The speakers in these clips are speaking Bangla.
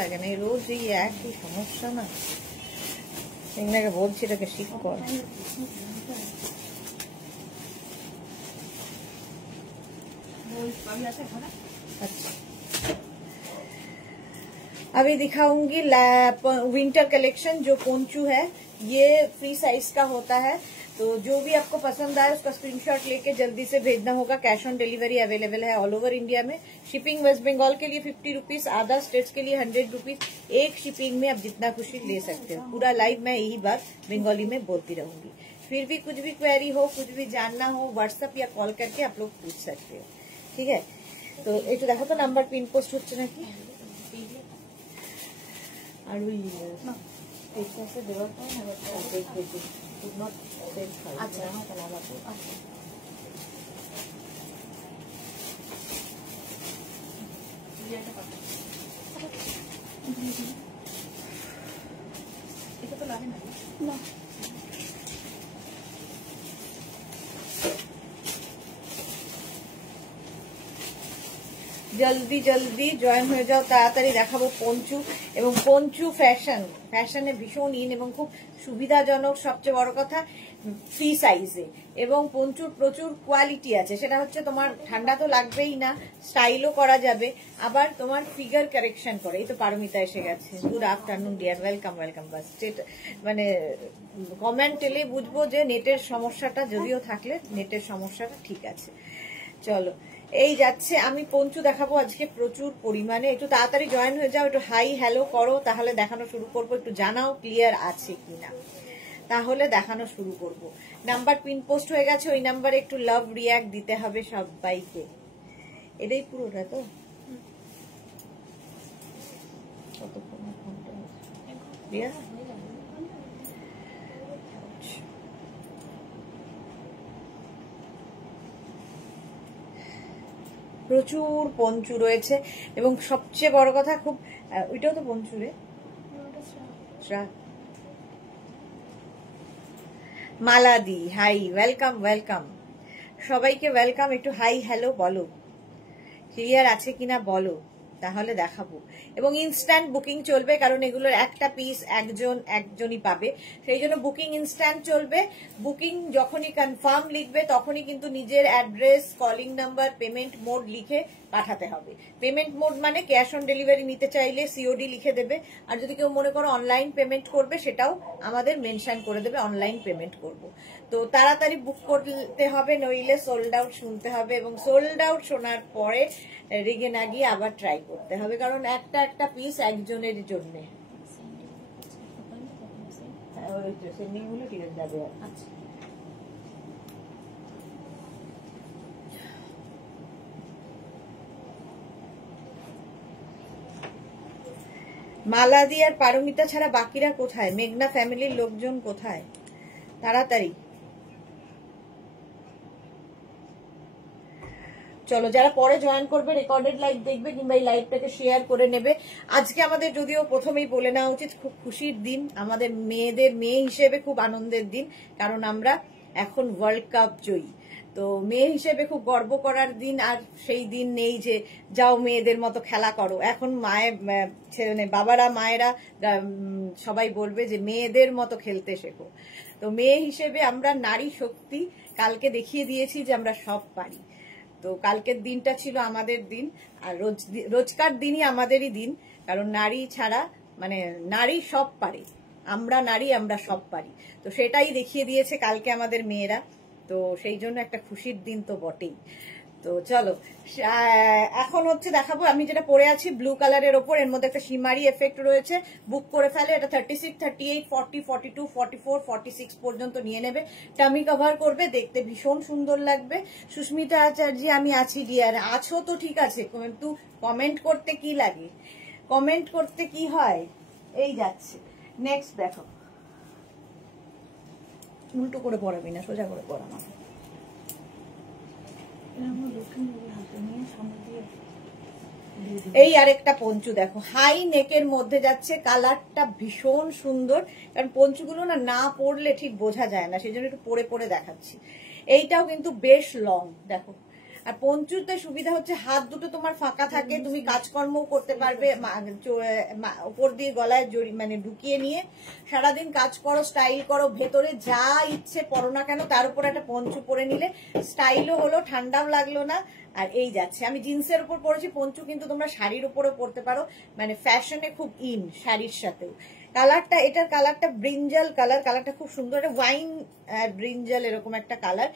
লাগে না, রোজ এই একই সমস্যা না। এগুলোকে বলছি এটাকে ঠিক কর। अच्छा, अभी दिखाऊंगी विंटर कलेक्शन। जो पोंचू है ये फ्री साइज का होता है, तो जो भी आपको पसंद आए उसका स्क्रीनशॉट लेके जल्दी से भेजना होगा। कैश ऑन डिलीवरी अवेलेबल है ऑल ओवर इंडिया में। शिपिंग वेस्ट बंगाल के लिए 50 रुपीज, अदर स्टेट्स के लिए 100 रुपीज। एक शिपिंग में आप जितना खुशी ले सकते हो। पूरा लाइव मैं यही बात बंगाली में बोलती रहूंगी। फिर भी कुछ भी क्वेरी हो, कुछ भी जानना हो, व्हाट्सएप या कॉल करके आप लोग पूछ सकते हो, ठीक है। তো একটু দেখো তো নাম্বার পিন পোস্ট হচ্ছে নাকি। আর ওই পেজটাতে দেওয়ার পর আচ্ছা এটা তো লাগে না। जल्दी जल्दी जॉइन हो जाओ, ताड़ाताड़ी देखाबो पोंचू एवं पोंचू फैशने भीषण इन एवं खूब सुविधाजनक। सबचेये बड़ कथा फ्री साइजे एवं पोंचुर प्रचुर क्वालिटी आछे। सेटा होच्छे तोमार ठंडा तो लागबेई ना, स्टाइलो करा जाबे, आबार तोमार फिगार कारेक्शन करे। এই তো পারমিতা এসে গেছে। Good afternoon dear, welcome welcome. বাস মানে কমেন্ট এলে বুঝবো যে নেটের সমস্যাটা যদিও থাকলে নেটের সমস্যাটা ঠিক আছে। চলো এই যাচ্ছে, আমি পঞ্চু দেখাবো আজকে প্রচুর পরিমাণে। একটু তাড়াতাড়ি জয়েন হয়ে যাও, একটু হাই হ্যালো করো, তাহলে দেখানো শুরু করবো। একটু জানাও ক্লিয়ার আছে কিনা, তাহলে দেখানো শুরু করব। নাম্বার পিন পোস্ট হয়ে গেছে, ওই নাম্বারে একটু লাভ রিয়াক্ট দিতে হবে সবাইকে। এটাই পুরোটা তো রিয়া প্রচুর পঞ্চু রয়েছে এবং সবচেয়ে বড় কথা খুব ওইটাও তো পঞ্চু রে। মালাদি হাই, ওয়েলকাম ওয়েলকাম সবাইকে, ওয়েলকাম। একটু হাই হ্যালো বলো, ক্লিয়ার আছে কিনা বলো, তাহলে দেখাবো। এবং ইনস্ট্যান্ট বুকিং চলবে, কারণ এগুলোর একটা পিস একজনই পাবে, সেই জন্য বুকিং ইনস্ট্যান্ট চলবে। বুকিং যখনই কনফার্ম লিখবে তখনই কিন্তু নিজের address, calling number, payment mode লিখে পাঠাতে হবে। পেমেন্ট মোড মানে ক্যাশ অন ডেলিভারি নিতে চাইলে সিওডি লিখে দেবে, আর যদি কেউ মনে করো অনলাইন পেমেন্ট করবে সেটাও আমাদের মেনশন করে দেবে অনলাইন পেমেন্ট করব। তো তাড়াতাড়ি বুক করতে হবে, নইলে সোল্ড আউট শুনতে হবে, এবং সোল্ড আউট শোনার পরে রেগে না গিয়ে আবার ট্রাই করতে হবে, কারণ একটা পিস একজনের জন্য। মালাদি আর পারমিতা ছাড়া বাকিরা কোথায়? মেঘনা ফ্যামিলির লোকজন কোথায়? তাড়াতাড়ি চলো, যারা পরে জয়েন করবে রেকর্ডেড লাইভ দেখবে কিংবা এই লাইভটাকে শেয়ার করে নেবে। আজকে আমাদের যদিও প্রথমেই বলে নেওয়া উচিত খুব খুশির দিন, আমাদের মেয়ে হিসেবে খুব আনন্দের দিন, কারণ আমরা এখন ওয়ার্ল্ড কাপ জয়ী। তো মেয়ে হিসেবে খুব গর্ব করার দিন। আর সেই দিন নেই যে যাও মেয়েদের মতো খেলা করো। এখন বাবারা মায়েরা সবাই বলবে যে মেয়েদের মতো খেলতে শেখো। তো মেয়ে হিসেবে আমরা নারী শক্তি কালকে দেখিয়ে দিয়েছি যে আমরা সব পারি। তো কালকের দিনটা ছিল আমাদের দিন, আর রোজকার দিনই আমাদেরই দিন, কারণ নারী ছাড়া নারী সব পারে, আমরা নারী, আমরা সব পারি। তো সেটাই দেখিয়ে দিয়েছে কালকে আমাদের মেয়েরা। তো সেই জন্য একটা খুশির দিন তো বটেই। তো চলো এখন হচ্ছে দেখাবো আমি যেটা পরে আছি ব্লু কালারের ওপর, এর মধ্যে একটা শিমারি এফেক্ট রয়েছে। বুক করে ফেলে, এটা 36, 38, 40, 42, 44, 46 পর্যন্ত নিয়ে নেবে। টামি কভার করবে, দেখতে ভীষণ সুন্দর লাগবে। সুস্মিতা আচার্য আমি আছি ডিয়ার, আছো তো ঠিক আছে, কিন্তু কমেন্ট করতে কি লাগে, কমেন্ট করতে কি হয়। এই যাচ্ছে নেক্সট, দেখো উল্টো করে পড়াবি না, সোজা করে পড়ানো। এই আরেকটা পঞ্চু দেখো, হাই নেকের মধ্যে যাচ্ছে, কালারটা ভীষণ সুন্দর, কারণ পঞ্চুগুলো না পরলে ঠিক বোঝা যায় না, সেই জন্য একটু পরে পরে দেখাচ্ছি। এইটাও কিন্তু বেশ লং, দেখো আর পঞ্চুতে সুবিধা হচ্ছে হাত দুটো তোমার ফাঁকা থাকে, তুমি কাজকর্মও করতে পারবে, উপর দিয়ে গলায় মানে ঢুকিয়ে নিয়ে সারাদিন কাজ করো, স্টাইল করো, ভেতরে যা ইচ্ছে পরো না কেন তার উপর একটা পঞ্চু পরে নিলে স্টাইলও হলো, ঠান্ডাও লাগলো না। আর এই যাচ্ছে, আমি জিন্সের উপর পরেছি পঞ্চু, কিন্তু তোমরা শাড়ির উপরেও পরতে পারো, মানে ফ্যাশনে খুব ইন শাড়ির সাথেও। কালারটা, এটার কালারটা ব্রিঞ্জাল কালার, কালারটা খুব সুন্দর, ওয়াইন ব্রিঞ্জাল এরকম একটা কালার।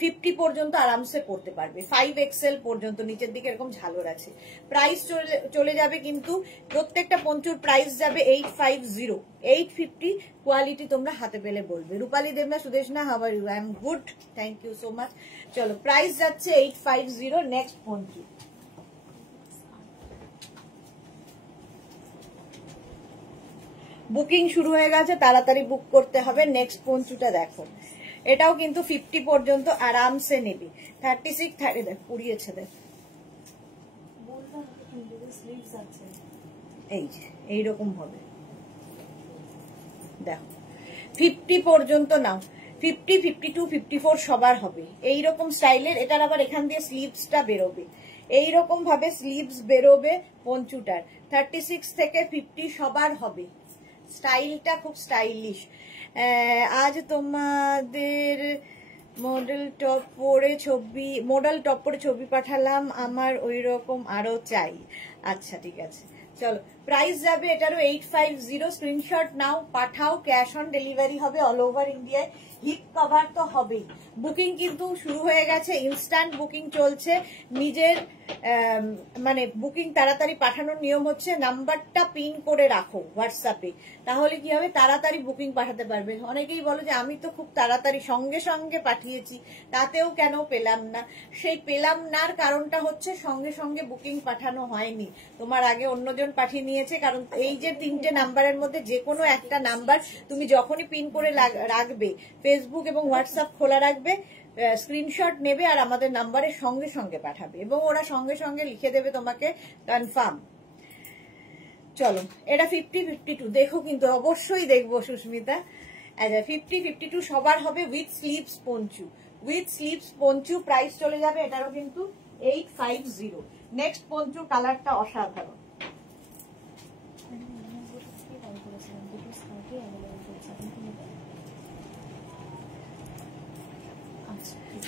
50 পর্যন্ত আরামসে পরতে পারবে, 5XL পর্যন্ত নিচের দিকে এরকম ঝালর আছে। প্রাইস চলে যাবে কিন্তু প্রত্যেকটা পঞ্চুর প্রাইস যাবে 850, 850। কোয়ালিটি তোমরা হাতে পেলে বলবে। Rupali Debna, Sudeshna, how are you? I am good, thank you so much. চলো, প্রাইস যাচ্ছে 850। নেক্সট পঞ্চু, বুকিং শুরু হয়ে গেছে, তাড়াতাড়ি বুক করতে হবে। নেক্সট পঞ্চুটা দেখো, এটাও কিন্তু 50 পর্যন্ত আরামসে নেবে। 36 30 দেখ পুড়িয়েছে, দেখ এই যে এইরকম হবে, দেখো 50 পর্যন্ত নাও, 50, 52, 54 সবার হবে এইরকম স্টাইলের। এটার আবার এখান দিয়ে স্লিভসটা বেরোবে, এইরকম ভাবে স্লিভস বেরোবে পঞ্চুটার। 36 থেকে 50 সবার হবে, স্টাইলটা খুব স্টাইলিশ। আজ তোমাদের মডেল টপ পরে ছবি পাঠালাম, আমার ওই রকম আরো চাই। আচ্ছা ঠিক আছে, চলো প্রাইস যাবে এটারও 850। স্ক্রিনশট নাও, পাঠাও, ক্যাশ অন ডেলিভারি হবে অল ওভার ইন্ডিয়ায়। হিপ কভার তো হবেই। বুকিং কিন্তু শুরু হয়ে গেছে, ইনস্ট্যান্ট বুকিং চলছে। নিজের মানে বুকিং তাড়াতাড়ি পাঠানোর নিয়ম হচ্ছে নাম্বারটা পিন করে রাখো হোয়াটসঅ্যাপে, তাহলে কি হবে তাড়াতাড়ি বুকিং পাঠাতে পারবে। অনেকেই বলো যে আমি তো খুব তাড়াতাড়ি সঙ্গে সঙ্গে পাঠিয়েছি, তাতেও কেন পেলাম না? সেই পেলাম নার কারণটা হচ্ছে সঙ্গে সঙ্গে বুকিং পাঠানো হয়নি, তোমার আগে অন্যজন পাঠিয়ে নিয়েছে। কারণ এই যে 3টে নাম্বারের মধ্যে যে কোনো একটা নাম্বার তুমি যখনই পিন করে রাখবে, ফেসবুক এবং হোয়াটসঅ্যাপ খোলা রাখবে, স্ক্রিনশট নেবে আর আমাদের নাম্বারে সঙ্গে সঙ্গে পাঠাবে, এবং ওরা সঙ্গে সঙ্গে লিখে দেবে তোমাকে কনফার্ম। চলো, এটা 50, 52 দেখো, কিন্তু অবশ্যই দেখবো সুস্মিতা। 50, 52 সবার হবে with sleeves Panchu, with sleeves Panchu. Price চলে যাবে এটারও কিন্তু 850। নেক্সট পঞ্চু কালারটা অসাধারণ,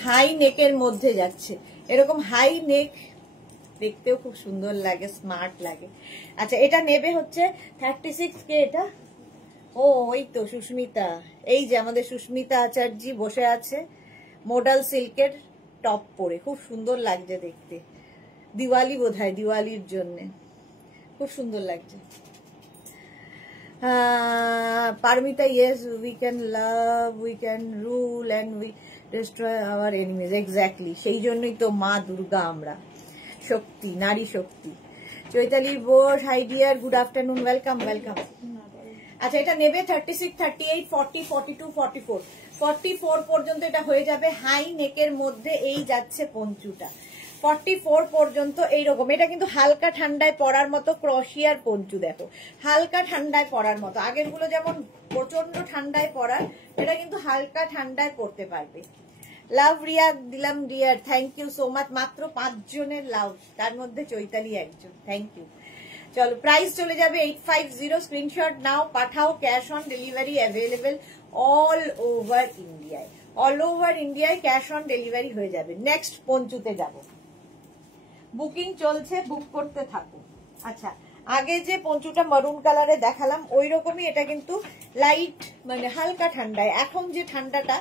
হাই নেকের মধ্যে যাচ্ছে, এরকম হাই নেক দেখতেও খুব সুন্দর লাগে, স্মার্ট লাগে। আচ্ছা, এটা নেবে হচ্ছে 36K। এটা ওই তো সুস্মিতা, এই যে আমাদের সুস্মিতা আচার্যি বসে আছে মোডাল সিল্কের টপ পরে, খুব সুন্দর লাগছে দেখতে। দিওয়ালি বোধহয়, দিওয়ালির জন্য খুব সুন্দর লাগছে। Paramita, yes we can love, we can rule and we destroy our enemies. Exactly, সেই জন্যই তো মা দুর্গা আমরা, শক্তি, নারী শক্তি। Chaitali Bose, hi dear, good afternoon, welcome welcome. আচ্ছা, এটা নেবে 36, 38, 40, 42, 44, 44 পর্যন্ত এটা হয়ে যাবে। হাই নেকের মধ্যে এই যাচ্ছে পঞ্চুটা, 44 পর্যন্ত এইরকম। এটা কিন্তু হালকা ঠান্ডায় পরার মতো ক্রশিয়ার পঞ্চু, দেখো হালকা ঠান্ডায় পরার মতো। আগের গুলো যেমন প্রচন্ড ঠান্ডায় পরার, এটা কিন্তু হালকা ঠান্ডায় পরতে পারবে। লাভ রিয়া দিলাম dear, thank you so much. মাত্র 5 জনের লাভ, তার মধ্যে চৈতালি একজন, থ্যাংক ইউ। চলো, প্রাইস চলে যাবে 850। স্ক্রিনশট নাও, পাঠাও, cash on delivery available all over ইন্ডিয়ায়, অল ওভার ইন্ডিয়ায় ক্যাশ অন ডেলিভারি হয়ে যাবে। নেক্সট পঞ্চুতে যাব, বুকিং চলছে, বুক করতে থাকো। আচ্ছা, আগে যে পঞ্চুটা মারুন কালারে দেখালাম ওই রকমই, এটা কিন্তু লাইট মানে হালকা ঠান্ডায়। এখন যে ঠান্ডাটা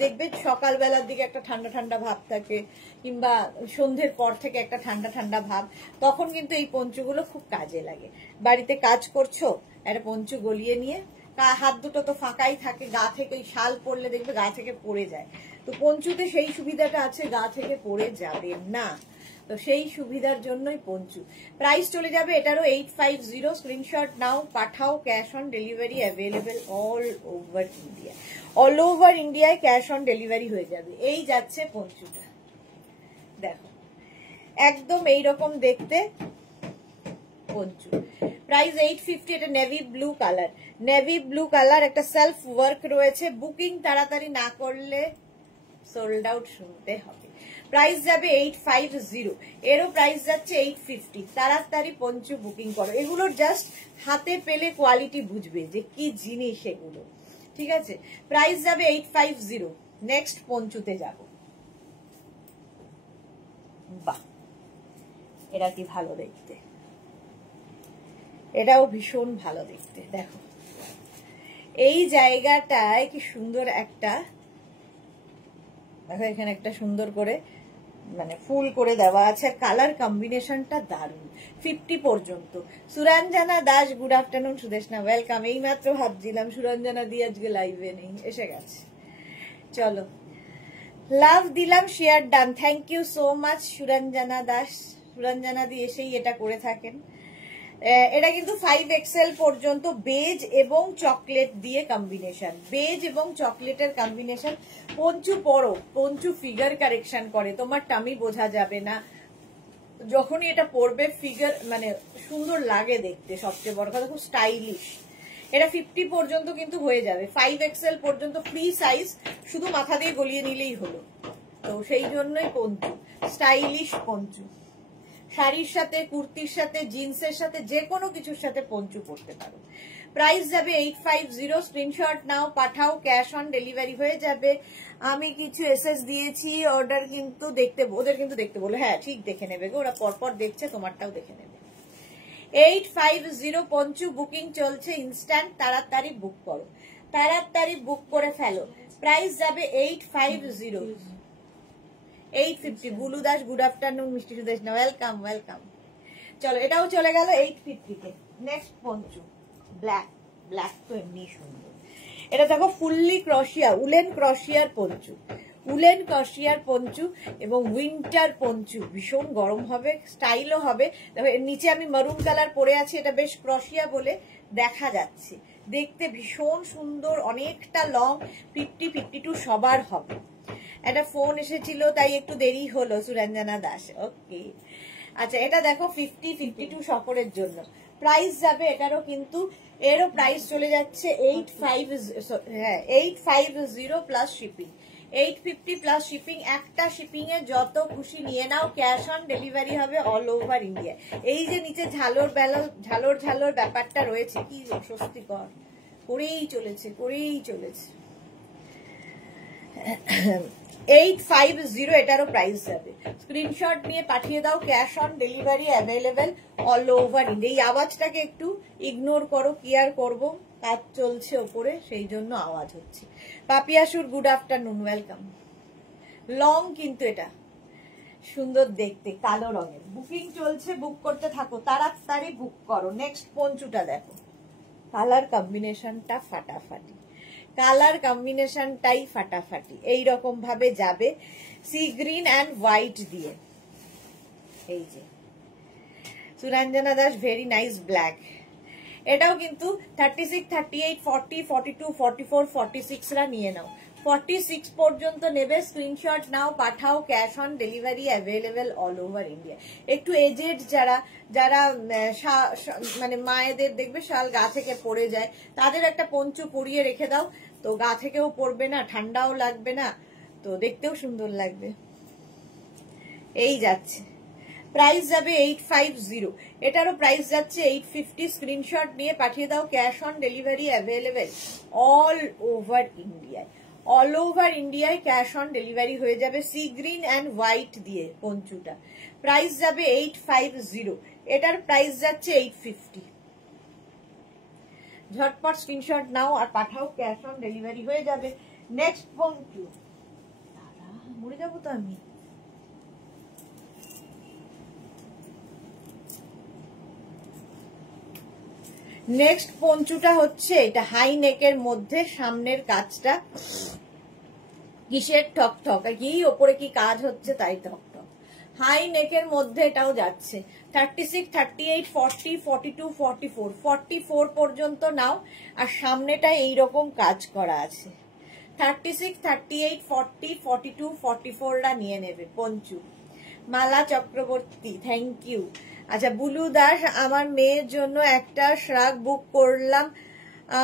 দেখবে, সকালবেলার দিকে একটা ঠান্ডা ঠান্ডা ভাব থাকে, কিংবা সন্ধ্যের পর থেকে একটা ঠান্ডা ঠান্ডা ভাব, তখন কিন্তু এই পঞ্চুগুলো খুব কাজে লাগে। বাড়িতে কাজ করছো, একটা পঞ্চু গলিয়ে নিয়ে, হাত দুটো তো ফাঁকাই থাকে, গা থেকে শাল পরলে দেখবে গা থেকে পড়ে যায়, তো পঞ্চুতে সেই সুবিধাটা আছে, গা থেকে পড়ে যাবে না, তো সেই সুবিধার জন্যই পঞ্চু। প্রাইস চলে যাবে এটারও 850। স্ক্রিনশট নাও, পাঠাও, cash on delivery available all over India, all over ইন্ডিয়ায় ক্যাশ অন ডেলিভারি হয়ে যাবে। এই যাচ্ছে পঞ্চুটা, দেখো একদম এইরকম দেখতে পঞ্চু। প্রাইস 850। এটা navy blue colour, navy blue colour, একটা সেলফ ওয়ার্ক রয়েছে। বুকিং তাড়াতাড়ি না করলে সোল্ড আউট শুনতে হবে। প্রাইস যাবে 850, এরও প্রাইস যাচ্ছে 850। তাড়াতাড়ি পঞ্চু বুকিং করো, এগুলোর জাস্ট হাতে পেলে কোয়ালিটি বুঝবে যে কি জিনিস এগুলো, ঠিক আছে। প্রাইস যাবে 850। নেক্সট পঞ্চুতে যাব। বাহ, এটা কি ভালো দেখতে, এটাও ভীষণ ভালো দেখতে। দেখো এই জায়গাটায় কি সুন্দর একটা, দেখো এখানে একটা সুন্দর করে মানে ফুল করে দেওয়া আছে, আর কালার কম্বিনেশনটা দারুণ। 50 পর্যন্ত। Suranjana Das, good afternoon. Sudeshna welcome. এই মাত্র ভাবছিলাম সুরঞ্জনা দি আজকে লাইভে নেই, এসে গেছে। চলো, লাভ দিলাম, share done, thank you so much Suranjana Das. Suranjana দি এসেই এটা করে থাকেন। এটা কিন্তু 5XL পর্যন্ত বেজ এবং চকলেট দিয়ে কম্বিনেশন, বেজ এবং চকলেটের কম্বিনেশন। পঞ্চু পরো, পঞ্চু ফিগার কারেকশন করে, তোমার টামি বোঝা যাবে না যখনই এটা পরবে, ফিগার মানে সুন্দর লাগে দেখতে, সবচেয়ে বড় কথা খুব স্টাইলিশ। এটা 50 পর্যন্ত কিন্তু হয়ে যাবে, 5XL পর্যন্ত ফ্রি সাইজ, শুধু মাথা দিয়ে গলিয়ে নিলেই হলো। তো সেই জন্যই পঞ্চু, স্টাইলিশ পঞ্চু। শাড়ির সাথে, কুর্তির সাথে, জিন্সের সাথে, যে কোনো কিছুর সাথে পঞ্চু পরতে পারো। প্রাইস যাবে 850। স্ক্রিনশট নাও, পাঠাও, ক্যাশ অন ডেলিভারি হয়ে যাবে। আমি কিছু এসএস দিয়েছি অর্ডার, কিন্তু দেখতে, ওদের কিন্তু দেখতে বলো, হ্যাঁ ঠিক দেখে নেবে গো, ওরা পরপর দেখছে, তোমারটাও দেখে নেবে। 850 পঞ্চু বুকিং চলছে, ইনস্ট্যান্ট, তাড়াতাড়ি বুক করো, তাড়াতাড়ি বুক করে ফেলো। প্রাইস যাবে 850। 850। Bulu Das, good afternoon. মিষ্টি সুদেশ না, ওয়েলকাম ওয়েলকাম। চলো, এটাও চলে গেল 850 তে। Next Panchu, black. ব্ল্যাক তো এমনি সুন্দর। এটা দেখো ফুললি ক্রশিয়া, উলেন ক্রশিয়ার পঞ্চু, উলেন ক্রশিয়ার পঞ্চু এবং উইন্টার পঞ্চু। ভীষণ গরম হবে, স্টাইলও হবে। দেখো এর নিচে আমি মারুন কালার পরে আছি, এটা বেশ ক্রশিয়া বলে দেখা যাচ্ছে, দেখতে ভীষণ সুন্দর, অনেকটা লং। 50-52 সবার হবে। একটা ফোন এসেছিল তাই একটু দেরি হলো, সুরঞ্জনা দাস। ওকে, আচ্ছা এটা দেখো 50-52 সকলের জন্য। প্রাইস যাবে এটারও কিন্তু, এরও প্রাইস চলে যাচ্ছে 850 প্লাস শিপিং, 850 প্লাস শিপিং। একটা শিপিং এ যত খুশি নিয়ে নাও, ক্যাশ অন ডেলিভারি হবে অল ওভার ইন্ডিয়া। এই যে নিচে ঝালর ঝালর ঝালর ব্যাপারটা রয়েছে, কি স্বস্তিকর, করেই চলেছে করেই চলেছে। 850 এটারও প্রাইস যাবে। স্ক্রিনশট নিয়ে পাঠিয়ে দাও, cash on delivery available all over India. এই আওয়াজটাকে একটু ইগনোর করো, কি আর করবো, কাজ চলছে ওপরে, সেই জন্য আওয়াজ হচ্ছে। পাপিয়াসুর, গুড আফটারনুন, ওয়েলকাম। লং কিন্তু এটা সুন্দর দেখতে, কালো রঙের। বুকিং চলছে, বুক করতে থাকো, তাড়াতাড়ি বুক করো। নেক্সট পঞ্চুটা দেখো, কালার কম্বিনেশনটা ফাটাফাটি, কালার কম্বিনেশনটাই ফাটাফাটি। এইরকম ভাবে যাবে সি গ্রিন অ্যান্ড হোয়াইট দিয়ে। এই যে Suranjana Das, very nice black. এটাও কিন্তু 36, 38, 40, 42, 44, 46 রা নিয়ে নাও। 46 পর্যন্ত নেবে, স্ক্রিনশট নাও, পাঠাও, cash on delivery available all over India. একটু এজেড যারা, যারা মানে মায়েদের দেখবে শাল গা থেকে পড়ে যায়, তাদের একটা পঞ্চু পরিয়ে রেখে দাও, তো গা থেকেও পড়বে না, ঠান্ডাও লাগবে না, তো দেখতেও সুন্দর লাগবে। এই যাচ্ছে, প্রাইস যাবে 850। এটারও প্রাইস যাচ্ছে 850। স্ক্রিনশট নিয়ে পাঠিয়ে দাও, cash on delivery available all over ইন্ডিয়ায়, অল ওভার ইন্ডিয়ায় ক্যাশ অন ডেলিভারি হয়ে যাবে। সি গ্রিন অ্যান্ড হোয়াইট দিয়ে পঞ্চুটা। প্রাইস যাবে 850, এটার প্রাইস যাচ্ছে 850। ঝটপট স্ক্রিনশট নাও আর পাঠাও, ক্যাশ অন ডেলিভারি হয়ে যাবে। নেক্সট পঞ্চু, মরে যাবো তো আমি। নেক্সট পঞ্চুটা হচ্ছে এটা হাই নেকের মধ্যে, সামনের কাজটা কিসের ঠক ঠক, কি ওপরে কি কাজ হচ্ছে তাই ঠক ঠক। হাই নেকের মধ্যে এটাও যাচ্ছে 36, 38, 40, 42, 44, 44 পর্যন্ত নাও। আর সামনেটা এইরকম কাজ করা আছে। 36, 38, 40, 42, 44 রা নিয়ে নেবে পঞ্চু। মালা চক্রবর্তী, থ্যাংক ইউ। আচ্ছা বুলু দাস, আমার মেয়ের জন্য একটা শ্রাগ বুক করলাম,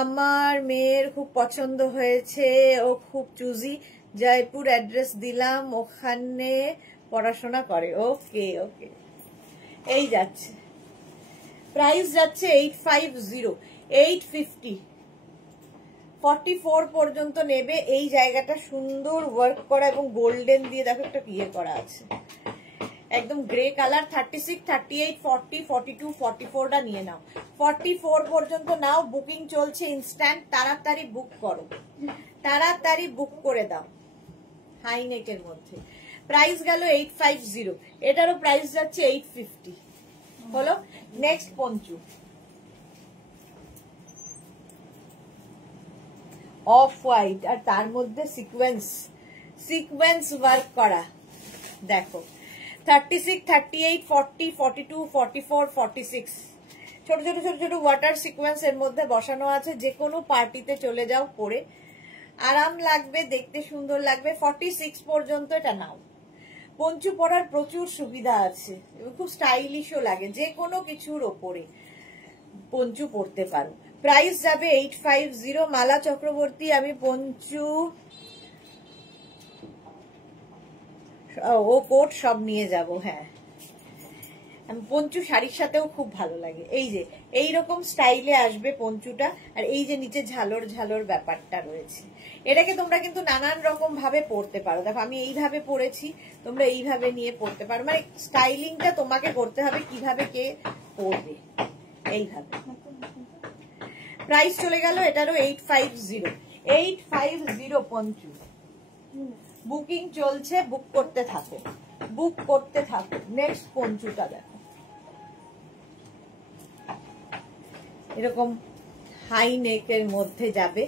আমার মেয়ের খুব পছন্দ হয়েছে, ও খুব চুজি। জয়পুর অ্যাড্রেস দিলাম, ওখানে পড়াশোনা করে। ওকে ওকে, এই যাচ্ছে, প্রাইস যাচ্ছে 850, 850, 44 পর্যন্ত নেবে। এই জায়গাটা সুন্দর ওয়ার্ক করা এবং গোল্ডেন দিয়ে দেখো একটা ইয়ে করা আছে, একদম গ্রে কালার। 36, 38, 40, 42, 44টা নিয়ে নাও, 44 পর্যন্ত নাও। বুকিং চলছে ইনস্ট্যান্ট, তাড়াতাড়ি বুক করো, তাড়াতাড়ি বুক করে দাও। হাই নেকের মধ্যে প্রাইস গেল 850, এটারও প্রাইস যাচ্ছে 850 হলো। নেক্সট পঞ্চু, অফ হোয়াইট আর তার মধ্যে সিকোয়েন্স ওয়ার্ক করা। দেখো 36, 38, 40, 42, 44, 46 ছোট ছোট ছোট ছোট ওয়াটার সিকোয়েন্স এর মধ্যে বসানো আছে। যে কোনো পার্টিতে চলে যাও, পরে আরাম লাগবে, দেখতে সুন্দর লাগবে। 46 পর্যন্ত এটা নাও। পঞ্চু পরার প্রচুর সুবিধা আছে, খুব স্টাইলিশও লাগে, যে কোনো কিছুর ওপরে পঞ্চু পরতে পারো। প্রাইস যাবে 850। মালা চক্রবর্তী, আমি পঞ্চু ও কোট সব নিয়ে যাব। হ্যাঁ, পঞ্চু শাড়ির সাথেও খুব ভালো লাগে। এই যে এইরকম স্টাইলে আসবে পঞ্চুটা, আর এই যে নিচে ঝালর ঝালর ব্যাপারটা রয়েছে, এটাকে তোমরা কিন্তু নানান রকম ভাবে পরতে পারো। দেখো আমি এইভাবে পরেছি, তোমরা এইভাবে নিয়ে পরতে পারো, মানে স্টাইলিংটা তোমাকে করতে হবে কিভাবে কে পরবে, এইভাবে। প্রাইস চলে গেল এটারও 850, 850 পঞ্চু। বুকিং চলছে, বুক করতে থাকো, বুক করতে থাকো। নেক্সট পঞ্চুটা দেখো, এরকম হাই নেকের মধ্যে যাবে,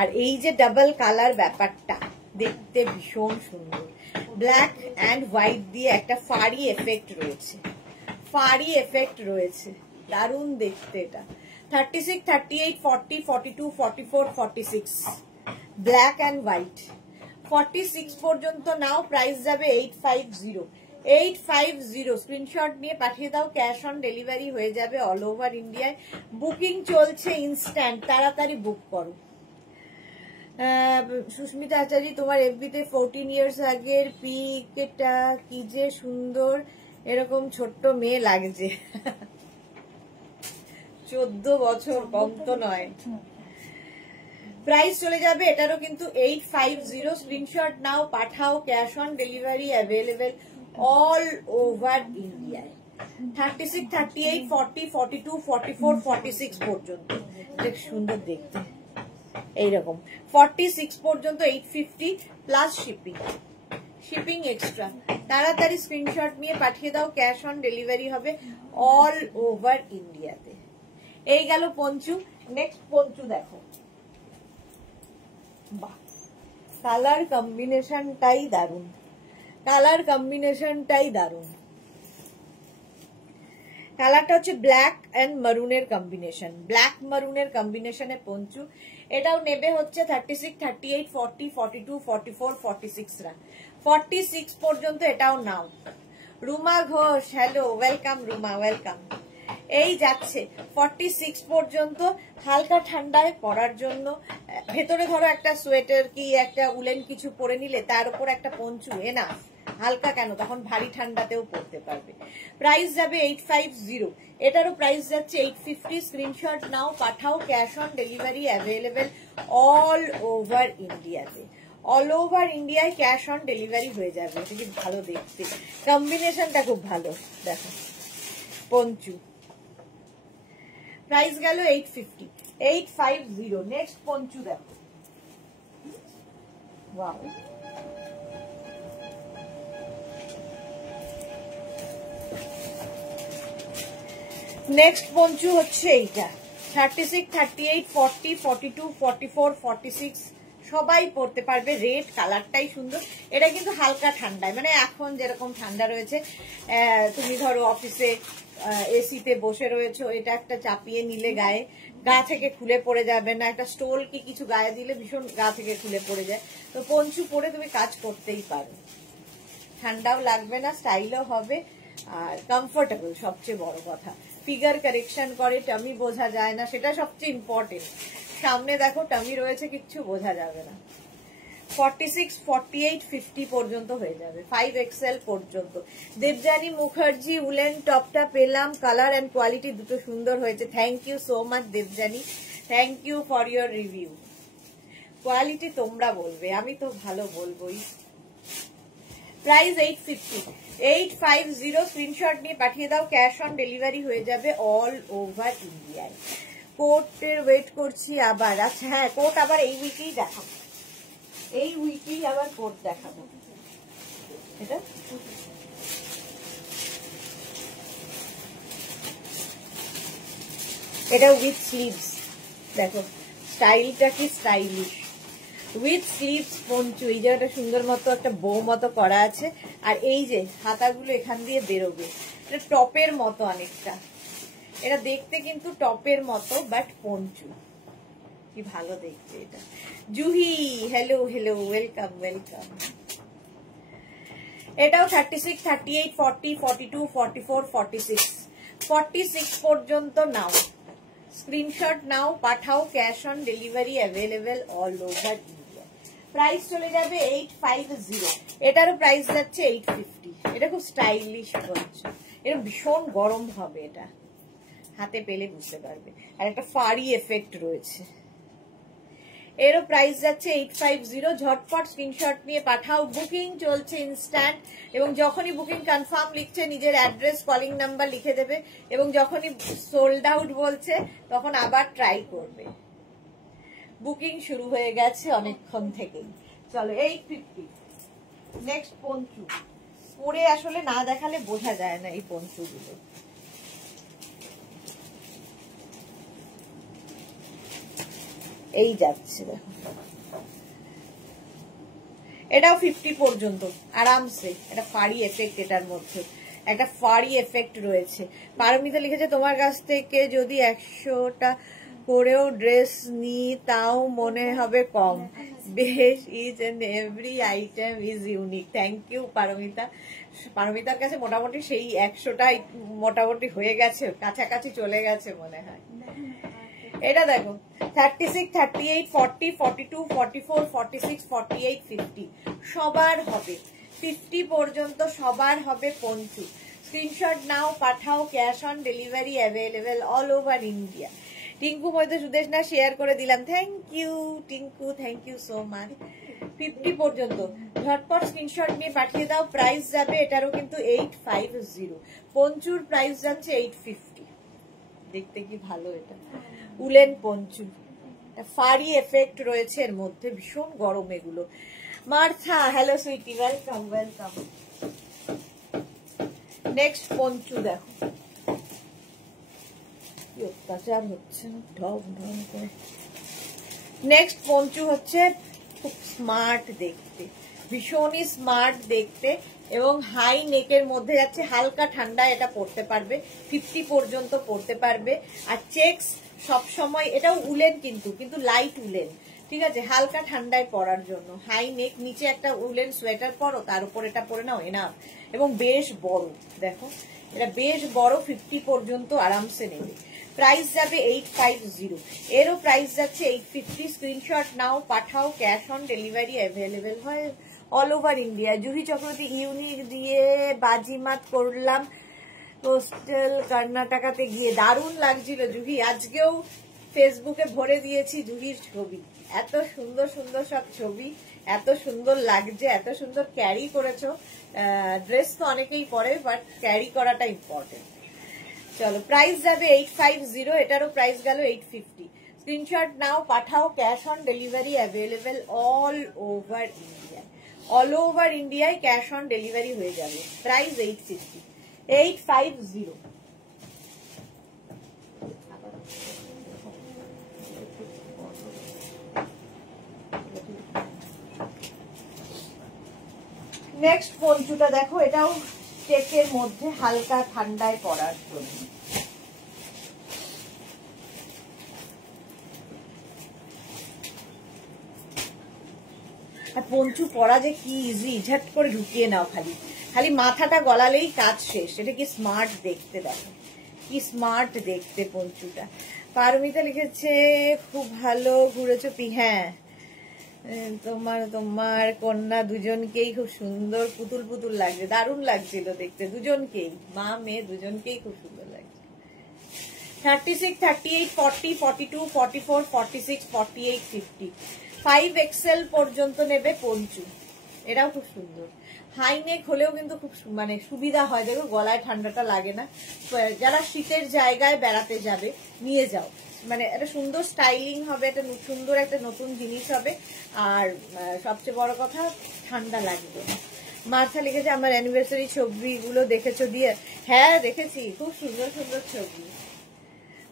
আর এই যে ডাবল কালার ব্যাপারটা দেখতে ভীষণ সুন্দর। ব্ল্যাক অ্যান্ড হোয়াইট দিয়ে একটা ফাড়ি এফেক্ট রয়েছে, ফাড়ি এফেক্ট রয়েছে, দারুণ দেখতে এটা। 36, 38, 40, 42, 44, 46 ব্ল্যাক অ্যান্ড হোয়াইট। 46 পর্যন্ত নাও। প্রাইস যাবে 850, 850। স্ক্রিনশট নিয়ে পাঠিয়ে দাও, ক্যাশ অন ডেলিভারি হয়ে যাবে অল ওভার ইন্ডিয়ায়। বুকিং চলছে ইনস্ট্যান্ট, তাড়াতাড়ি বুক করো। সুস্মিতা আচার্য, তোমার এফবিতে 14 ইয়ার্স আগের পিকটা কি যে সুন্দর, এরকম ছোট্ট মেয়ে লাগছে। 14 বছর, কম তো নয়। প্রাইস চলে যাবে এটারও কিন্তু 850। স্ক্রিনশট নাও, পাঠাও, cash on delivery available all over ইন্ডিয়ায়। 36, 38, 40, 42, 44, 46 পর্যন্ত বেশ সুন্দর দেখতে, এইরকম। 46 পর্যন্ত 850 প্লাস শিপিং, শিপিং এক্সট্রা। তাড়াতাড়ি স্ক্রিনশট নিয়ে পাঠিয়ে দাও, ক্যাশ অন ডেলিভারি হবে অল ওভার ইন্ডিয়াতে। এই গেল পঞ্চু। নেক্সট পঞ্চু দেখো, বাহ, কালার কম্বিনেশনটাই দারুণ, কালার কম্বিনেশনটাই দারুণ। কালারটা হচ্ছে ব্ল্যাক এন্ড মারুনের কম্বিনেশন, ব্ল্যাক মারুনের কম্বিনেশনে পঞ্চু। এটাও নেবে হচ্ছে 36, 38, 40, 42, 44, 46 রা। 46 পর্যন্ত এটাও নাও। Ruma Ghosh, hello, welcome Ruma, welcome. এই যাচ্ছে 46 পর্যন্ত। হালকা ঠান্ডায় পরার জন্য ভেতরে ধরো একটা সোয়েটার কি একটা উলেন কিছু পরে নিলে, তার উপর একটা পঞ্চু এনাফ। হালকা কেন, তখন ভারী ঠান্ডাতেও পরতে পারবে। প্রাইস যাবে 850, এটারও প্রাইস যাচ্ছে 850। স্ক্রিনশট নাও, পাঠাও, cash on delivery available all over ইন্ডিয়াতে। অল ওভার ইন্ডিয়ায় ক্যাশ অন ডেলিভারি হয়ে যাবে। এটা কি ভালো দেখতে, কম্বিনেশনটা খুব ভালো। দেখো পঞ্চু, প্রাইস গেল 850, 850। নেক্সট পঞ্চু দেখো, ওয়াও, নেক্সট পঞ্চু হচ্ছে এইটা। 36, 38, 40, 42, 44, 46 সবাই পরতে পারবে। রেড কালারটাই সুন্দর। এটা কিন্তু হালকা ঠান্ডায়, মানে এখন যেরকম ঠান্ডা রয়েছে, তুমি ধরো অফিসে এসিতে বসে রয়েছো, এটা একটা চাপিয়ে নিলে গায়ে, গা থেকে খুলে পড়ে যাবে না। একটা স্টোল কি কিছু গায়ে দিলে ভীষণ গা থেকে খুলে পড়ে যায়। তো পঞ্চু পরে তুমি কাজ করতেই পারো, ঠান্ডাও লাগবে না, স্টাইলও হবে, আর কমফোর্টেবল সবচেয়ে বড় কথা। ফিগার কারেকশন করে, টামি বোঝা যায় না, সেটা সবচেয়ে ইম্পর্টেন্ট। সামনে দেখো টামি রয়েছে, কিচ্ছু বোঝা যাবে না। 46, 48, 50 পর্যন্ত হয়ে যাবে, 5XL পর্যন্ত। দেবযানী মুখার্জি উলেন টপটা পেলাম, কালার এন্ড কোয়ালিটি দুটো সুন্দর হয়েছে। Thank you so much Debjani, thank you for your review. Quality তোমরা বলবে, আমি তো ভালো বলবোই। প্রাইস 850, 850। স্ক্রিনশট নিয়ে পাঠিয়ে দাও, ক্যাশ অন ডেলিভারি হয়ে যাবে অল ওভার ইন্ডিয়ায়। কোটের ওয়েট করছি আবার। আচ্ছা হ্যাঁ, কোট আবার এই উইকেই দেখাবো, এই উইকেই আবার কোট দেখাবো। এটা এটা উইথ স্লিভস, দেখো স্টাইলটা কি স্টাইলিশ, উইথ স্লিভস পঞ্চু। এই জায়গাটা সুন্দর মতো একটা বো মতো করা আছে, আর এই যে হাতাগুলো এখান দিয়ে বেরোবে। এটা টপের মতো অনেকটা, এটা দেখতে কিন্তু টপের মতো, বাট পঞ্চু। কি ভালো দেখতে এটা। Juhi hello hello, welcome welcome. এটাও 36, 38, 40, 42, 44, 46, 46 পর্যন্ত নাও, স্ক্রিনশট নাও, পাঠাও, cash on delivery available all over India. Price চলে যাবে 850, এটারও প্রাইস যাচ্ছে 850। এটা খুব স্টাইলিশ পঞ্চু, এটা ভীষণ গরম হবে, এটা হাতে পেলে বুঝতে পারবে। আর একটা ফাড়ি এফেক্ট রয়েছে। এরও প্রাইস যাচ্ছে 850। ঝটপট স্ক্রিনশট নিয়ে পাঠাও, বুকিং চলছে ইনস্ট্যান্ট। এবং যখনই বুকিং কনফার্ম লিখছে নিজের অ্যাড্রেস কলিং নাম্বার লিখে দেবে, এবং যখনই সোল্ড আউট বলছে তখন আবার ট্রাই করবে। বুকিং শুরু হয়ে গেছে অনেকক্ষণ থেকেই। চলো 850। নেক্সট পঞ্চু, পরে আসলে না দেখালে বোঝা যায় না এই পঞ্চুগুলো। এই যাচ্ছে দেখো, এটাও 50 পর্যন্ত আরামসে। এটা ফাড়ি এফেক্ট, এটার মধ্যে একটা ফাড়ি এফেক্ট রয়েছে। পারমিতা লিখেছে তোমার কাছ থেকে যদি 100টা করেও ড্রেস নি তাও মনে হবে কম, বেশ each and every item is unique. Thank you Paramita. পারমিতার কাছে মোটামুটি সেই 100টাই মোটামুটি হয়ে গেছে, কাছাকাছি চলে গেছে মনে হয়। এটা দেখো 36, 38, 40, 42, 44, 46, 48, 50 সবার হবে, 50 পর্যন্ত সবার হবে পঞ্চু। স্ক্রিনশট নাও, পাঠাও, cash on delivery available all over India. Tinku মধ্যে সুদেশ না শেয়ার করে দিলাম, thank you Tinku, thank you so much. 50 পর্যন্ত ঝটপট স্ক্রিনশট নিয়ে পাঠিয়ে দাও। প্রাইস যাবে এটারও কিন্তু 850, পঞ্চুর প্রাইস যাচ্ছে 850। দেখতে কি ভালো, এটা উলেন পঞ্চু, ফাড়ি এফেক্ট রয়েছে এর মধ্যে, ভীষণ গরম এগুলো। Martha hello sweetie, welcome welcome. Next poncho দেখো, কি অত্যাচার হচ্ছে ঢং ঢং করে। নেক্সট পঞ্চু হচ্ছে খুব স্মার্ট দেখতে, ভীষণই স্মার্ট দেখতে, এবং হাই নেকের মধ্যে যাচ্ছে, হালকা ঠান্ডা এটা পরতে পারবে, 50 পর্যন্ত পরতে পারবে। আর চেকস সব সময়, এটাও উলেন কিন্তু লাইট উলেন, ঠিক আছে, হালকা ঠান্ডায় পরার জন্য। হাই নেক, নিচে একটা উলেন সোয়েটার পরো, তার উপর এটা পরে নাও, এনাফ। এবং বেশ বড়, দেখো এটা বেশ বড়, 50 পর্যন্ত আরামসে নেবে। প্রাইস যাবে 850, এরও প্রাইস যাচ্ছে 850। স্ক্রিনশট নাও, পাঠাও, ক্যাশ অন ডেলিভারি অ্যাভেলেবেল হয় all over India. Juhi Chakraborty unique দিয়ে বাজিমাত করলাম কোস্টাল কর্ণাটকাতে গিয়ে, দারুণ লাগছিল জুহি। আজকেও ফেসবুকে ভরে দিয়েছি জুহির ছবি, এত সুন্দর সুন্দর সব ছবি, এত সুন্দর লাগছে, এত সুন্দর ক্যারি করেছো। ড্রেস তো অনেকেই পরে, বাট ক্যারি করাটা ইম্পর্টেন্ট। চলো প্রাইস যাবে 850, এটারও প্রাইস গেল 850। স্ক্রিনশট নাও, পাঠাও, cash on delivery available all over India, all over ইন্ডিয়ায় ক্যাশ অন ডেলিভারি হয়ে যাবে। প্রাইস 850, 850। নেক্সট পঞ্চুটা দেখো, এটাও চেকের মধ্যে, হালকা ঠান্ডায় পরার জন্য। আর পঞ্চু পরা যে কি ইজি, ঝট করে ঢুকিয়ে নাও, খালি খালি মাথাটা গলালেই কাজ শেষ। এটা কি স্মার্ট দেখতে, দেখো কি স্মার্ট দেখতে পঞ্চুটা। পারমিতা লিখেছে খুব ভালো ঘুরেছো পি, হ্যাঁ তোমার তোমার কন্যা দুজনকেই খুব সুন্দর পুতুল পুতুল লাগছে, দারুণ লাগছিল দেখতে দুজনকেই, মা মেয়ে দুজনকেই খুব সুন্দর লাগছে। 36, 38, 40, 42, 44, 46, 48, 50 5XL পর্যন্ত নেবে পঞ্চু, এটাও খুব সুন্দর। হাই নেক হলেও কিন্তু খুব মানে সুবিধা হয়, দেখো গলায় ঠান্ডাটা লাগে না। যারা শীতের জায়গায় বেড়াতে যাবে নিয়ে যাও, মানে একটা সুন্দর স্টাইলিং হবে, একটা সুন্দর একটা নতুন জিনিস হবে, আর সবচেয়ে বড় কথা ঠান্ডা লাগবে না। মাথা লিখেছে আমার অ্যানিভার্সারি ছবিগুলো দেখেছো দিয়ে? হ্যাঁ দেখেছি, খুব সুন্দর সুন্দর ছবি।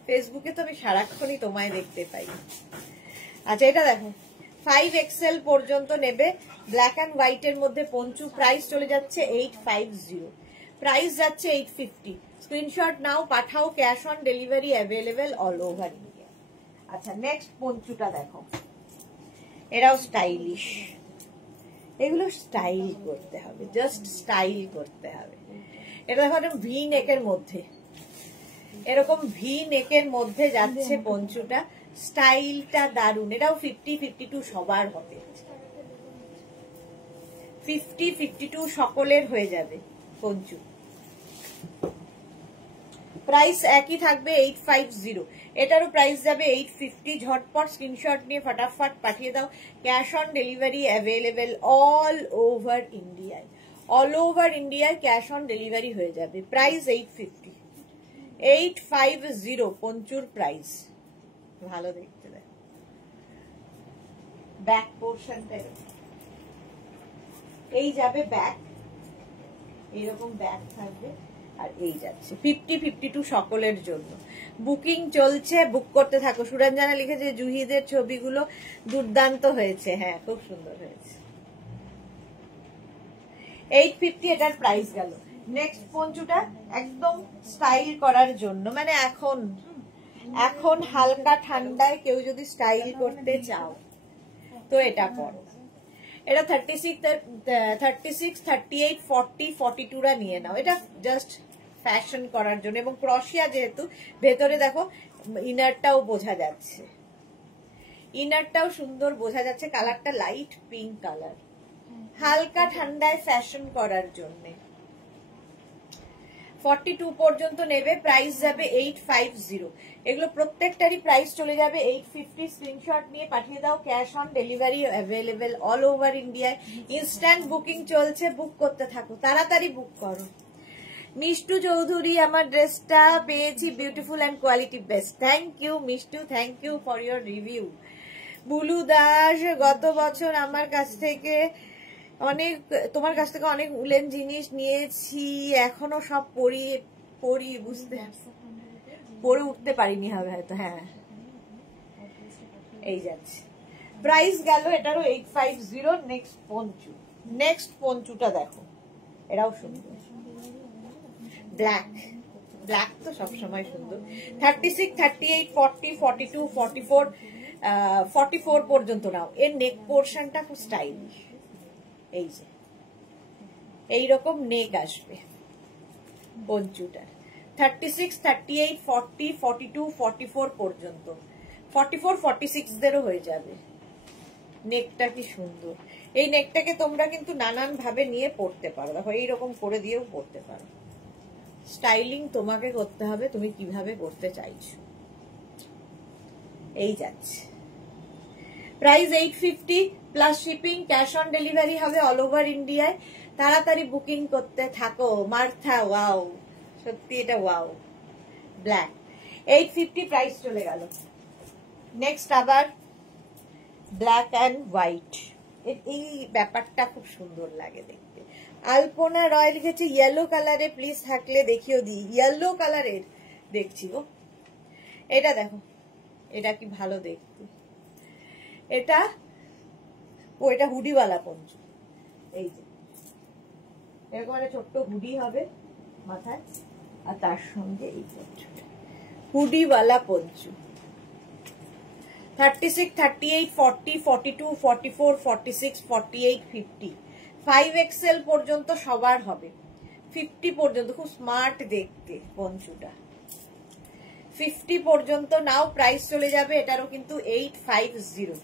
ফেসবুকে তো আমি সারাক্ষণই তোমায় দেখতে পাই। আচ্ছা এটা দেখো 5XL পর্যন্ত নেবে, ব্ল্যাক অ্যান্ড হোয়াইট এর মধ্যে পঞ্চু, প্রাইস চলে যাচ্ছে 850, প্রাইস যাচ্ছে 850। স্ক্রিনশট নাও, পাঠাও, cash on delivery available all over India. আচ্ছা নেক্সট পঞ্চুটা দেখো, এরাও স্টাইলিশ, এগুলো স্টাইল করতে হবে, জাস্ট স্টাইল করতে হবে। এটা দেখো ভি নেকের মধ্যে, এরকম ভি নেকের মধ্যে যাচ্ছে পঞ্চুটা, স্টাইলটা দারুন। এটাও 50, 52 সবার হবে, 50, 52 সকলের হয়ে যাবে পঞ্চু। প্রাইস একই থাকবে 850, এটারও প্রাইস যাবে 850। ঝটপট স্ক্রিনশট নিয়ে ফটাফট পাঠিয়ে দাও, cash on delivery available all over ইন্ডিয়ায়, অল ওভার ইন্ডিয়ায় ক্যাশ অন ডেলিভারি হয়ে যাবে। প্রাইস 850, 850 পঞ্চুর প্রাইস। ভালো দেখতে দেয়, ব্যাক পোর্শনটা এই যাবে, ব্যাক এইরকম ব্যাক থাকবে, আর এই যাচ্ছে 50, 52 সকলের জন্য। বুকিং চলছে, বুক করতে থাকো। সুরঞ্জনা লিখেছে জুহিদের ছবিগুলো দুর্দান্ত হয়েছে, হ্যাঁ খুব সুন্দর হয়েছে। 850 এটার প্রাইস গেল। নেক্সট পঞ্চুটা একদম স্টাইল করার জন্য, মানে এখন হালকা ঠান্ডায় কেউ যদি স্টাইল করতে চাও তো এটা করো। এটা 36, 38, 40, 42 রা নিয়ে নাও, এটা জাস্ট ফ্যাশন করার জন্য। এবং ক্রশিয়া যেহেতু, ভেতরে দেখো ইনারটাও বোঝা যাচ্ছে, ইনারটাও সুন্দর বোঝা যাচ্ছে, কালারটা লাইট পিঙ্ক কালার, হালকা ঠান্ডায় ফ্যাশন করার জন্য। 42 পর্যন্ত নেবে, প্রাইস যাবে 850। এগুলো প্রত্যেকটারই প্রাইস চলে যাবে 850। স্ক্রিনশট নিয়ে পাঠিয়ে দাও, cash on delivery available all over ইন্ডিয়ায়, ইনস্ট্যান্ট বুকিং চলছে, বুক করতে থাকো, তাড়াতাড়ি বুক করো। মিষ্টু চৌধুরী, আমার ড্রেসটা পেয়েছি beautiful and quality best. Thank you Mishtu, thank you for your review. Bulu Das, গত বছর আমার কাছ থেকে তোমার কাছ থেকে অনেক উলেন জিনিস নিয়েছি, এখনো সব পরি বুঝতে পরে উঠতে পারিনি হবে হয়তো। হ্যাঁ এই যাচ্ছে, প্রাইস গেল এটারও 850। নেক্সট পঞ্চুটা দেখো, এটাও সুন্দর, ব্ল্যাক, ব্ল্যাক তো সবসময় সুন্দর। 36, 38, 40, 42, 44, 44 পর্যন্ত নাও। এর নেক পোর্শনটা খুব স্টাইলিশ, এই যে এইরকম নেক আসবে পঞ্চুটার। 36, 38, 40, 42, 44 পর্যন্ত, 44, 46 দেরও হয়ে যাবে। নেকটা কি সুন্দর, এই নেকটাকে তোমরা কিন্তু নানান ভাবে নিয়ে পড়তে পারো, দেখো এইরকম করে দিয়েও পড়তে পারো। স্টাইলিং তোমাকে করতে হবে, তুমি কিভাবে করতে চাইছো। এই যাচ্ছে, price 850 plus shipping, cash on delivery হবে অল ওভার ইন্ডিয়ায়। তাড়াতাড়ি বুকিং করতে থাকো। মার্থা, ওয়াও, সত্যি এটা ওয়াও, ব্ল্যাক, 850 প্রাইস চলে গেল। নেক্সট আবার ব্ল্যাক অ্যান্ড হোয়াইট, এই ব্যাপারটা খুব সুন্দর লাগে দেখতে। আলপনা রয় লিখেছে ইয়েলো কালারে প্লিজ থাকলে দেখিও দি। ইয়েলো কালারের দেখছি গো, এটা দেখো, এটা কি ভালো দেখতে। এটা এটা হুডিওয়ালা পঞ্চু, এই যে এরকম একটা ছোট্ট হুডি হবে মাথায়, আর তার সঙ্গে এই পঞ্চুটা হুডিওয়ালা পঞ্চু। 36, 38, 40, 42, 44, 46, 48, 50 5XL পর্যন্ত সবার হবে, 50 পর্যন্ত। খুব স্মার্ট দেখতে পঞ্চুটা, 50 পর্যন্ত নাও, প্রাইস চলে যাবে এটারও কিন্তু 850,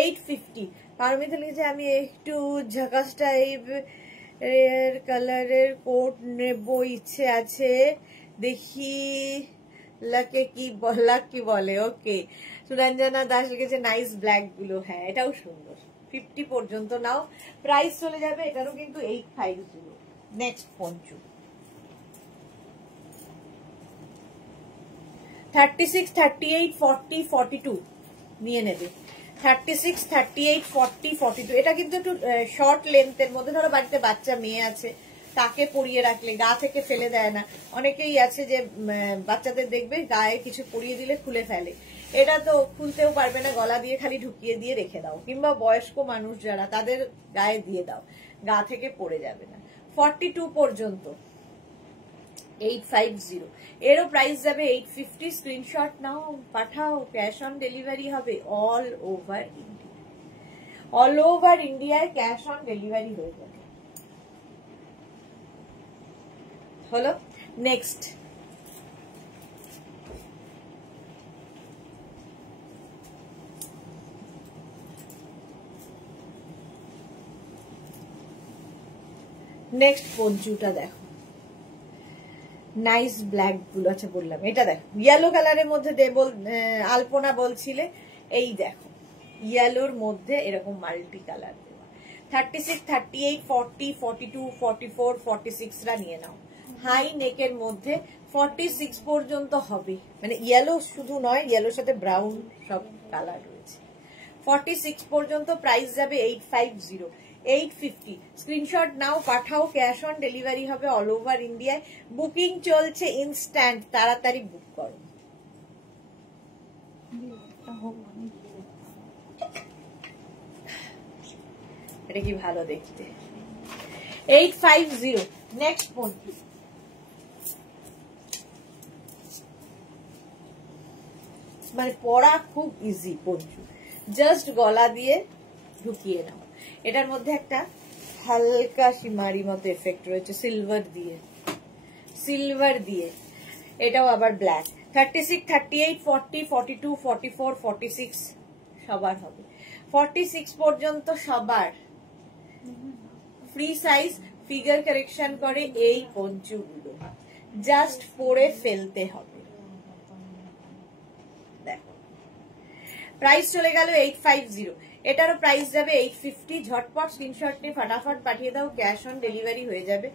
850। পারমিতা লিখেছে আমি একটু ঝাকাস টাইপ এর কালারের কোট নেব ইচ্ছে আছে, দেখি লাকে কি বলে। ওকে, সুরঞ্জনা দাস লিখেছে নাইস ব্ল্যাক গুলো। হ্যাঁ, এটাও সুন্দর। 50 পর্যন্ত নাও, প্রাইস চলে যাবে এটারও কিন্তু 850। নেক্সট পঞ্চু 36, 38, 40, 42 নিয়ে নেবে। 36, 38, 40, 42 এটা কিন্তু একটু শর্ট লেন্থের মধ্যে। ধরো বাড়িতে বাচ্চা মেয়ে আছে, তাকে পরিয়ে রাখলে গা থেকে ফেলে দেয় না। অনেকেই আছে যে বাচ্চাদের দেখবে গায়ে কিছু পরিয়ে দিলে খুলে ফেলে, এটা তো খুলতেও পারবে না, গলা দিয়ে খালি ঢুকিয়ে দিয়ে রেখে দাও। কিংবা বয়স্ক মানুষ যারা, তাদের গায়ে দিয়ে দাও, গা থেকে পড়ে যাবে না। 42 পর্যন্ত 850, এরও প্রাইস যাবে 850। স্ক্রিনশট নাও, পাঠাও, ক্যাশ অন ডেলিভারি হবে all over India. All over ইন্ডিয়ায় ক্যাশ অন ডেলিভারি হয়ে যাবে। হলো, নেক্সট পঞ্চুটা দেখো, নাইস ব্ল্যাক গুলো। আচ্ছা বললাম, এটা দেখো ইয়েলো কালারের মধ্যে আলপনা বলছিলে, এই দেখো ইয়েলোর মধ্যে এরকম মাল্টি কালার দেওয়া। 36, 38, 40, 42, 44, 46 রা নিয়ে নাও। হাই নেকের মধ্যে 46 পর্যন্ত হবে, মানে ইয়েলো শুধু নয়, ইয়েলোর সাথে ব্রাউন সব কালার রয়েছে। 46 পর্যন্ত প্রাইস যাবে 850, 850। স্ক্রিনশট নাও, পাঠাও, ক্যাশ অন ডেলিভারি হবে অল ওভার ইন্ডিয়ায়। বুকিং চলছে ইনস্ট্যান্ট, তাড়াতাড়ি বুক করো। এটা কি ভালো দেখতে। 850। নেক্সট পঞ্চু মানে পরা খুব ইজি পঞ্চু, জাস্ট গলা দিয়ে ঢুকিয়ে নাও। এটার মধ্যে একটা হালকা সিমারি মতো এফেক্ট রয়েছে সিলভার দিয়ে, এটাও আবার ব্ল্যাক। 36, 38, 40, 42, 44, 46 সবার হবে। 46 পর্যন্ত সবার। ফ্রি সাইজ, ফিগার কারেকশন করে এই পঞ্চুগুলো, জাস্ট পরে ফেলতে হবে। দেখো প্রাইস চলে গেল 850, এটারও প্রাইস যাবে 850। ঝটপট স্ক্রিনশট নিয়ে ফাটাফট পাঠিয়ে দাও, ক্যাশ অন ডেলিভারি হয়ে যাবে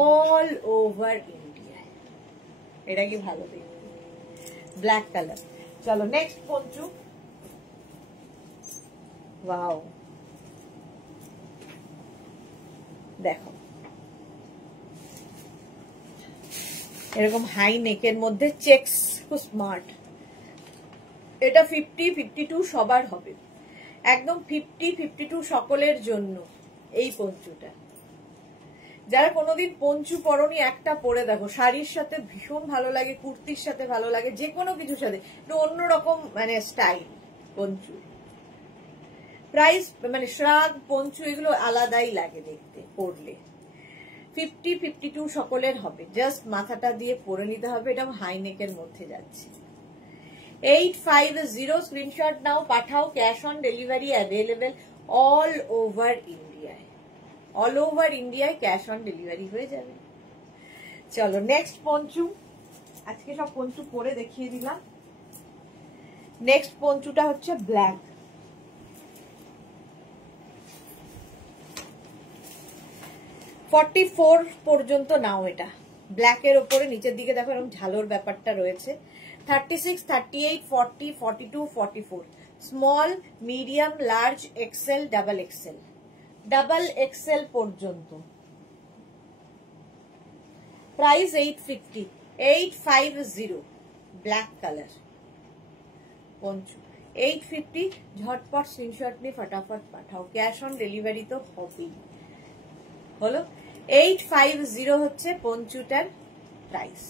অল ওভার ইন্ডিয়ায়। এটা কি ভালো দেখতে, ব্ল্যাক কালার। চলো নেক্সট পঞ্চু। ওয়াও, দেখো এরকম হাই নেকের মধ্যে চেকস, খুব স্মার্ট। এটা 50, 52 সবার হবে, একদম 50, 52 সকলের জন্য এই পঞ্চুটা। যারা কোনোদিন পঞ্চু পরনি, একটা পরে দেখো, শাড়ির সাথে ভীষণ ভালো লাগে, কুর্তির সাথে ভালো লাগে, যে কোনো কিছুর সাথে একটু অন্যরকম মানে স্টাইল পঞ্চু। প্রাইস মানে শ্রাগ, পঞ্চু এগুলো আলাদাই লাগে দেখতে পরলে। 50, 52 সকলের হবে, জাস্ট মাথাটা দিয়ে পরে নিতে হবে। এটা হাই নেকের মধ্যে যাচ্ছে। 850, স্ক্রিনশট নাও, পাঠাও, cash on delivery available all over ইন্ডিয়ায়। অল ওভার ইন্ডিয়ায় ক্যাশ অন ডেলিভারি হয়ে যাবে। চলো নেক্সট পঞ্চু, আজকে সব পঞ্চু পরে দেখিয়ে দিলাম। নেক্সট পঞ্চুটা হচ্ছে ব্ল্যাক। ফর্টি 44 পর্যন্ত নাও। এটা ব্ল্যাকের ওপরে নিচের দিকে দেখো এরকম ঝালোর ব্যাপারটা রয়েছে। 36, 38, 40, 42, 44 small, medium, large, XL, double XL. Double XL পর্যন্ত প্রাইস 850, 850 ব্ল্যাক কালার পঞ্চু 850। ঝটপট স্ক্রিনশট নিয়ে ফটাফট পাঠাও, ক্যাশ অন ডেলিভারি তো হবেই। হলো 850 হচ্ছে পঞ্চুটার প্রাইস।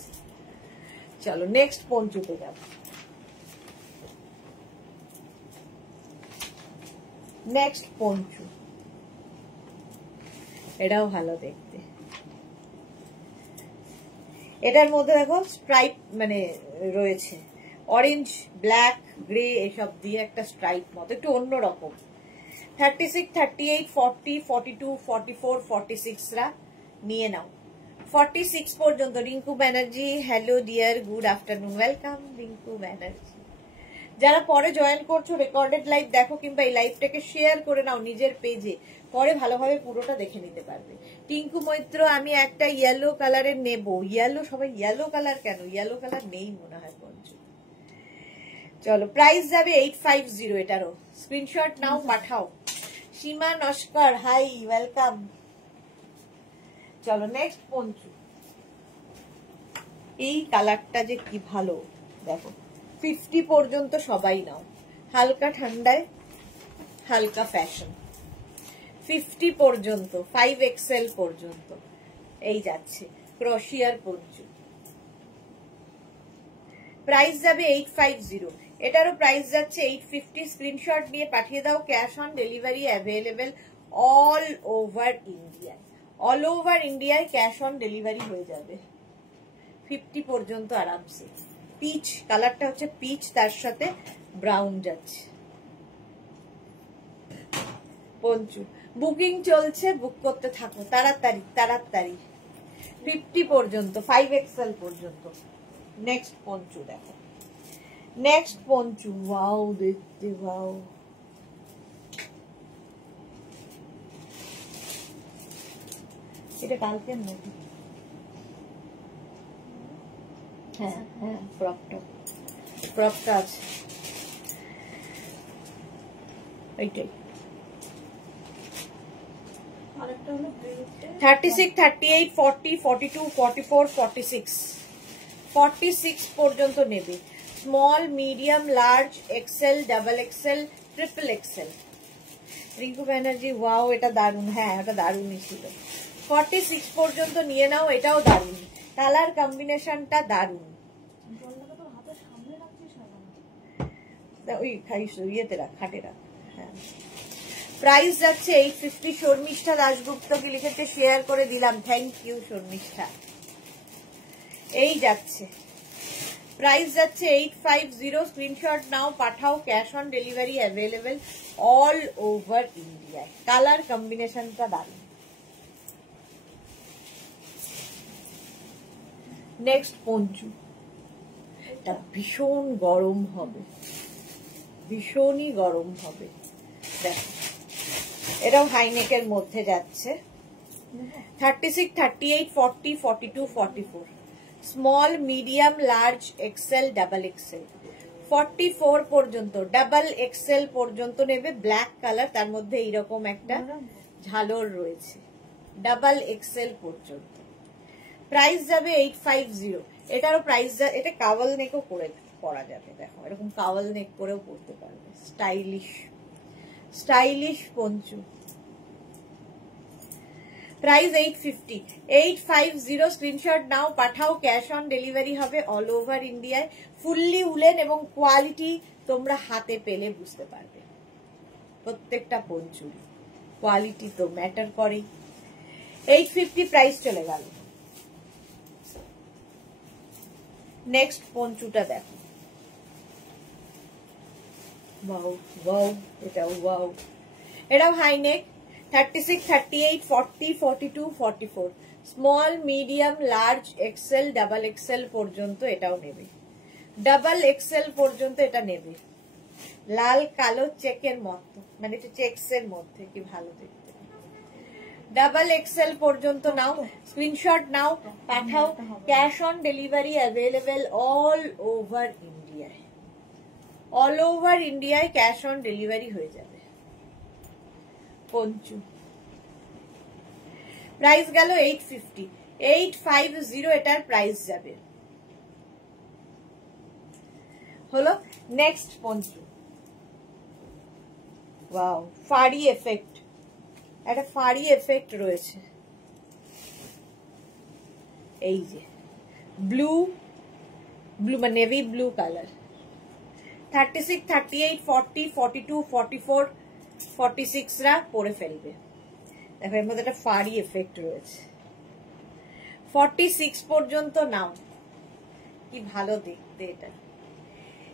চলো নেক্সট পঞ্চুতে যাব। নেক্সট পঞ্চু, এটাও ভালো দেখতে। এটার মধ্যে দেখো স্ট্রাইপ মানে রয়েছে, অরেঞ্জ, ব্ল্যাক, গ্রে এসব দিয়ে একটা স্ট্রাইপ মতো, একটু অন্যরকম। 36, 38, 40, 42, 44, 46 রা নিয়ে নাও। 46 পর্যন্ত Rinku Banerjee, hello dear, good afternoon, welcome Rinku Banerjee. যারা পরে জয়েন করছো রেকর্ডেড লাইভ দেখো, কিংবা এই লাইভটাকে শেয়ার করে নাও নিজের পেজে, পরে ভালোভাবে পুরোটা দেখে নিতে পারবে। টিঙ্কু মৈত্র, আমি একটা ইয়েলো কালারের নেব। ইয়েলো, সবাই ইয়েলো কালার কেন? ইয়েলো কালার নেই মনে হয় পঞ্চু। চলো, প্রাইস যাবে 850, এটারও স্ক্রিনশট নাও, পাঠাও। সীমা নস্কর, হাই, ওয়েলকাম। চলো নেক্সট পঞ্চু। এই কালারটা যে কি ভালো দেখো, 50 পর্যন্ত সবাই নাও, হালকা ঠান্ডায় হালকা ফ্যাশন। 50 পর্যন্ত, 5XL পর্যন্ত এই যাচ্ছে ক্রোশিয়ার পঞ্চু। প্রাইস যাবে 850, এটারও প্রাইস যাচ্ছে 850। স্ক্রিনশট নিয়ে পাঠিয়ে দাও। Cash on delivery available all over India. All over ইন্ডিয়ায় ক্যাশ অন ডেলিভারি হয়ে যাবে 50 পর্যন্ত আরামসে। পিচ কালারটা হচ্ছে পিচ, তার সাথে ব্রাউন যাচ্ছে পঞ্চু। বুকিং চলছে, বুক করতে থাকো তাড়াতাড়ি তাড়াতাড়ি। 50 পর্যন্ত, 5XL পর্যন্ত। নেক্সট পঞ্চু দেখো, নেক্সট পঞ্চু। ওয়াও, দেখতে ওয়াও। এটা কালকের নাকি? হ্যাঁ হ্যাঁ, ফ্রকটা আছে এইটাই। 36, 38, 40, 42, 44, 46, 46 পর্যন্ত নেবে। Small, medium, large, XL, double XL, triple XL. Rinku Banerjee, wow, এটা দারুন। হ্যাঁ, এটা দারুনই ছিল। 46 পর্যন্ত নিয়ে নাও, এটাও দারুন, কালার কম্বিনেশনটা দারুন। ওই ইয়েতে রাখ, খাটে রাখ। হ্যাঁ, প্রাইস যাচ্ছে 850। শর্মিষ্ঠা দাশগুপ্ত কি লিখেছে, শেয়ার করে দিলাম, থ্যাংক ইউ শর্মিষ্ঠা। এই যাচ্ছে, প্রাইস যাচ্ছে 850। স্ক্রিনশট নাও, পাঠাও। Cash on delivery available all over ইন্ডিয়ায়। কালার কম্বিনেশনটা দারুন। নেক্সট পঞ্চু, এটা ভীষণ গরম হবে, ভীষণই গরম হবে। দেখো, এটাও হাইনেকের মধ্যে যাচ্ছে। 36, 38, 40, 42, 44, small, medium, large, XL, double XL. 44 পর্যন্ত, ডাবল এক্সেল পর্যন্ত নেবে। ব্ল্যাক কালার, তার মধ্যে এইরকম একটা ঝালর রয়েছে। ডাবল এক্সেল পর্যন্ত প্রাইস যাবে 850। এটারও প্রাইস, এটা কাওয়াল নেকও করে পরা যাবে। দেখো, এরকম কাওয়াল নেক করেও পরতে পারবে, stylish stylish Panchu. Price 850, 850। Screenshot নাও, পাঠাও। ক্যাশ অন ডেলিভারি হবে অল ওভার ইন্ডিয়ায়। ফুললি উলেন এবং কোয়ালিটি তোমরা হাতে পেলে বুঝতে পারবে। প্রত্যেকটা পঞ্চুর কোয়ালিটি তো ম্যাটার করেই। 850 প্রাইস চলে গেল। নেক্সট পঞ্চুটা দেখো, ওয়াও ওয়াও, এটা ওয়াও। এটাও high neck. 36, 38, 40, 42, 44, small, medium, large, XL, double XL পর্যন্ত এটাও নেবে। ডাবল এক্সেল পর্যন্ত এটা নেবে। লাল কালো চেকের মতো, মানে এটা চেকস এর মধ্যে, কি ভালো দেখতে। ডাবল এক্সেল পর্যন্ত নাও, স্ক্রিনশট নাও, পাঠাও। Cash on delivery available all over ইন্ডিয়ায়। অল ওভার ইন্ডিয়ায় ক্যাশ অন ডেলিভারি হয়ে যাবে। পঞ্চু প্রাইস গেল 850, 850 এটার প্রাইস যাবে। হলো নেক্সট পঞ্চু। ওয়াও, ফাড়ি এফেক্ট, একটা ফাড়ি এফেক্ট রয়েছে। এই যে ব্লু ব্লু মানে নেভি ব্লু কালার। 36, 38, 40, 42, 44, 46 রা পরে ফেলবে। দেখো, এর মধ্যে একটা ফাড়ি এফেক্ট রয়েছে। 46 পর্যন্ত নাও, কি ভালো দেখতে এটা।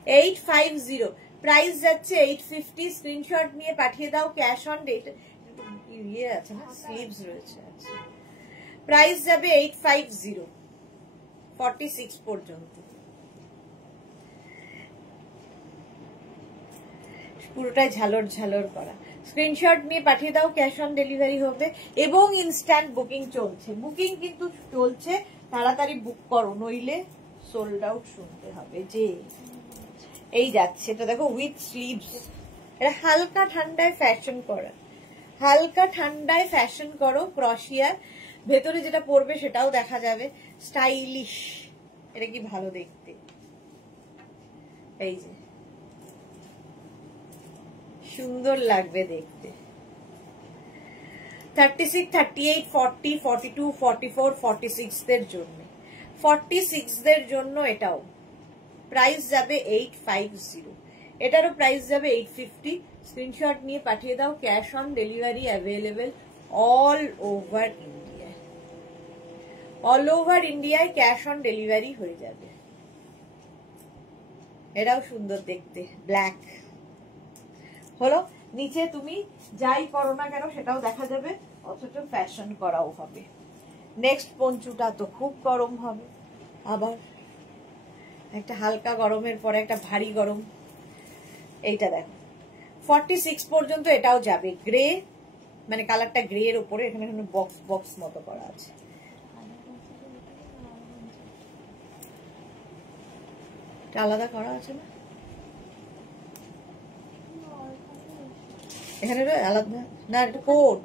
850, প্রাইস যাচ্ছে 850, স্ক্রিনশট নিয়ে পাঠিয়ে দাও, ক্যাশ অন ডেট ইয়ে আছে না, স্লিভস রয়েছে। আচ্ছা, প্রাইস যাবে 850, 46 পর্যন্ত, পুরোটাই ঝালর ঝালর করা। স্ক্রিনশট নিয়ে পাঠিয়ে দাও, ক্যাশ অন ডেলিভারি হবে এবং ইনস্ট্যান্ট বুকিং চলছে। বুকিং কিন্তু চলছে, তাড়াতাড়ি বুক করো, নইলে সোল্ড আউট শুনতে হবে। যে এই যাচ্ছে, এটা দেখো উইথ স্লিভস, এটা হালকা ঠান্ডায় ফ্যাশন করা, হালকা ঠান্ডায় ফ্যাশন করো, ক্রশিয়ার ভেতরে যেটা পরবে সেটাও দেখা যাবে, স্টাইলিশ। এটা কি ভালো দেখতে, এই যে সুন্দর লাগবে দেখতে। 36, 38, 40, 42, 44, 46 দের জন্য, 46 দের জন্য এটাও প্রাইস যাবে 850, এটারও প্রাইস যাবে 850। স্ক্রিনশট নিয়ে পাঠিয়ে দাও, cash on delivery available all over India, all over ইন্ডিয়ায় ক্যাশ অন ডেলিভারি হয়ে যাবে। এটাও সুন্দর দেখতে, ব্ল্যাক হলো। নিচে তুমি যাই করো না কেন সেটাও দেখা যাবে, অথচ ফ্যাশন করাও হবে। নেক্সট পঞ্চুটা তো খুব গরম হবে, আবার একটা হালকা গরমের পরে একটা ভারী গরম। এইটা দেখো 46 পর্যন্ত এটাও যাবে, গ্রে মানে কালারটা গ্রে এর উপরে, এখানে বক্স বক্স মতো করা আছে। আলাদা করা আছে না এখানে, আলাদা না, এটা কোট।